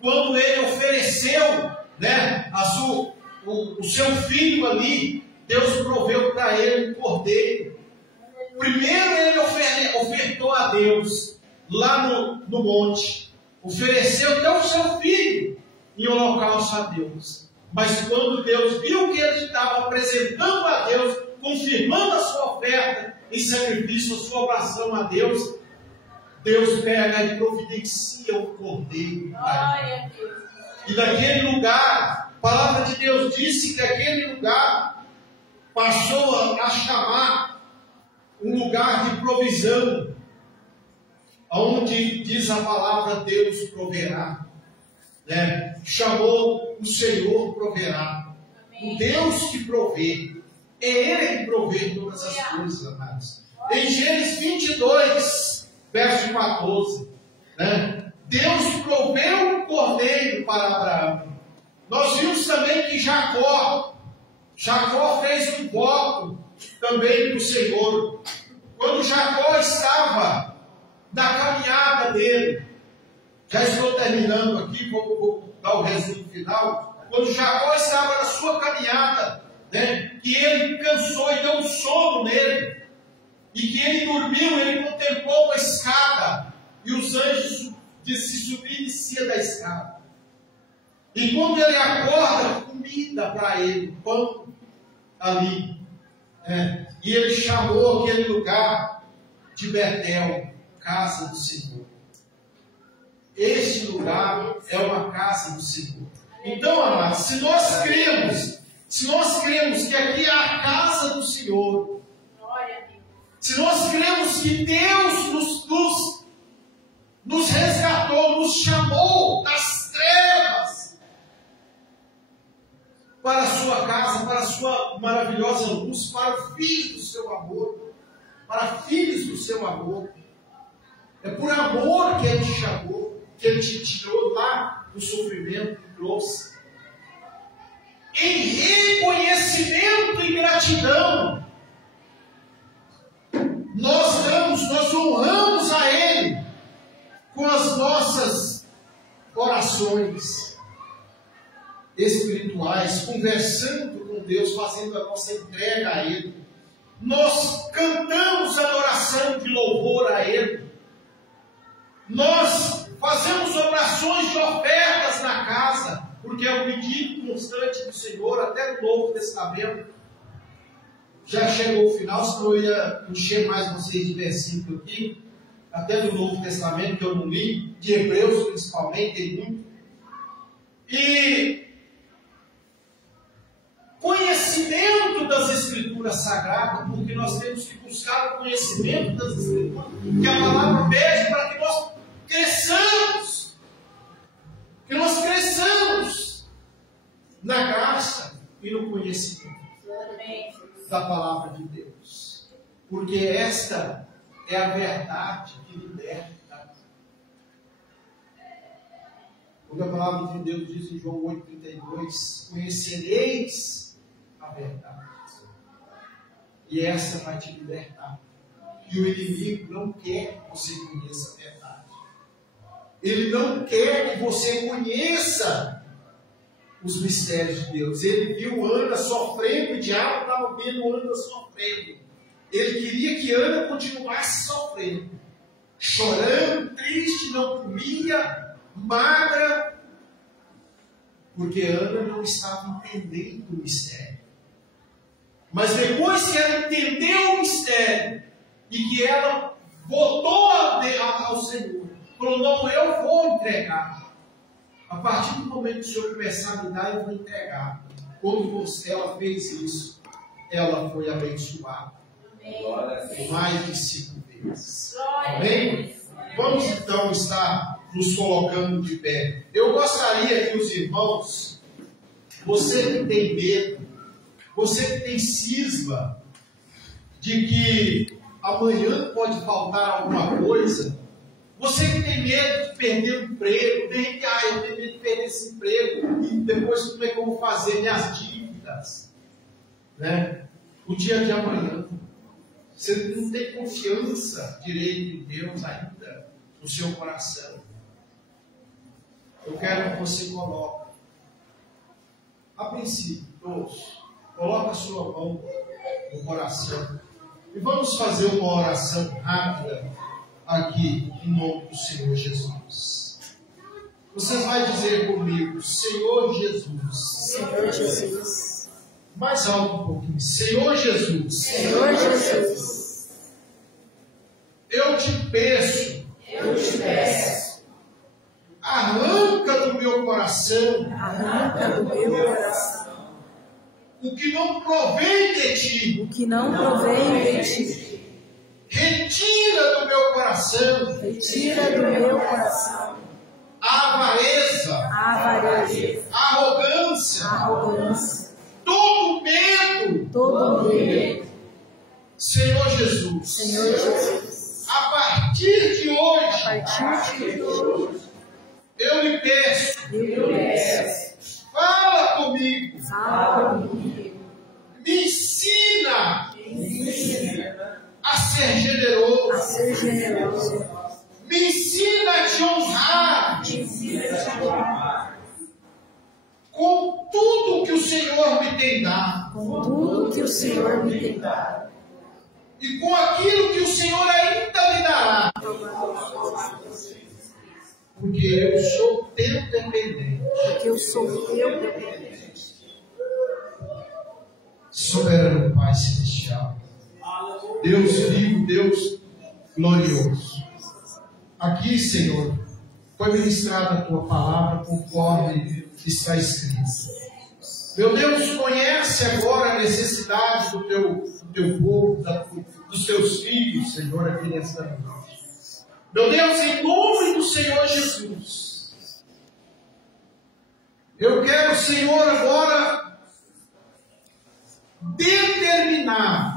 quando ele ofereceu, né, o seu filho ali, Deus proveu para ele um cordeiro. Primeiro ele ofertou a Deus lá no monte, ofereceu até o seu filho em holocausto a Deus. Mas quando Deus viu que ele estava apresentando a Deus, confirmando a sua oferta em sacrifício, a sua oração a Deus, Deus pega e providencia o cordeiro. Glória a Deus. E naquele lugar, a palavra de Deus disse que aquele lugar passou a chamar um lugar de provisão, onde diz a palavra Deus proverá, né? Chamou o Senhor proverá. Amém. O Deus que provê, é Ele que provê todas as coisas, amados. Em Gênesis 22, verso 14, né? Deus proveu um cordeiro para Abraão. Nós vimos também que Jacó fez um voto também para o Senhor. Quando Jacó estava da caminhada dele. Já estou terminando aqui, vou dar o resumo final. Quando Jacó estava na sua caminhada, né, que ele cansou e deu um sono nele, e que ele dormiu, ele contemplou uma escada, e os anjos se subiam e desciam da escada. E quando ele acorda, comida para ele, pão ali. E ele chamou aquele lugar de Betel, casa do Senhor. Este lugar é uma casa do Senhor. Então, amados, se nós cremos que aqui é a casa do Senhor, se nós cremos que Deus nos resgatou, nos chamou das trevas para a sua casa, para a sua maravilhosa luz, para filhos do seu amor, para filhos do seu amor. É por amor que Ele te chamou, que Ele te tirou lá do sofrimento e trouxe. Em reconhecimento e gratidão, nós honramos a Ele com as nossas orações espirituais, conversando com Deus, fazendo a nossa entrega a Ele. Nós cantamos adoração de louvor a Ele. Nós fazemos orações de ofertas na casa, porque é o pedido constante do Senhor, até no Novo Testamento. Já chegou o final, senão eu ia encher mais vocês de versículo aqui, até do Novo Testamento, que eu não li, de Hebreus principalmente, tem muito. E conhecimento das Escrituras Sagradas, porque nós temos que buscar o conhecimento das Escrituras, que a palavra pede para que nós cresçamos na graça e no conhecimento da palavra de Deus, porque esta é a verdade que liberta. Porque a palavra de Deus diz em João 8,32: conhecereis a verdade, e essa vai te libertar. E o inimigo não quer que você conheça a verdade. Ele não quer que você conheça os mistérios de Deus. Ele viu Ana sofrendo, o diabo estava vendo Ana sofrendo. Ele queria que Ana continuasse sofrendo, chorando, triste, não comia, magra, porque Ana não estava entendendo o mistério. Mas depois que ela entendeu o mistério e que ela voltou ao Senhor, falou: não, eu vou entregar. A partir do momento que o Senhor começar a me dar, eu vou entregar. Quando ela fez isso, ela foi abençoada. Amém. Mais de 5 vezes. Amém? Vamos então estar nos colocando de pé. Eu gostaria que os irmãos, você que tem medo, você que tem cisma de que amanhã pode faltar alguma coisa, você que tem medo de perder o emprego, eu tenho medo de perder esse emprego, e depois como é que eu vou fazer minhas dívidas, né? O dia de amanhã, você não tem confiança direito em Deus ainda no seu coração. Eu quero que você coloque, a princípio, todos, coloque a sua mão no coração e vamos fazer uma oração rápida aqui, em nome do Senhor Jesus. Vocês vão dizer comigo: Senhor Jesus. Senhor Jesus. Mais alto um pouquinho. Senhor Jesus. Senhor Jesus. Eu te peço. Eu te peço. Arranca do meu coração. Arranca do meu coração o que não provém de ti. o que não provém de ti. Retira do meu coração. Retira do meu coração A avareza. a avareza, A arrogância. a arrogância, Todo medo. todo medo. Senhor Jesus. Senhor Jesus, A partir de a hoje, partir de hoje, eu lhe peço. eu peço, Fala comigo. fala comigo, Me ensina me ensina a ser a generoso. ser generoso, tem dado. com tudo que o Senhor me tem dado. E com aquilo que o Senhor ainda me dará. Porque eu sou teu dependente. Porque eu sou teu dependente. Soberano Pai Celestial. Deus vivo, Deus glorioso. Aqui, Senhor, foi ministrada a tua palavra conforme está escrito. Meu Deus, conhece agora a necessidade do teu povo, dos teus filhos, Senhor, aqui nesta noite. Meu Deus, em nome do Senhor Jesus, eu quero, Senhor, agora determinar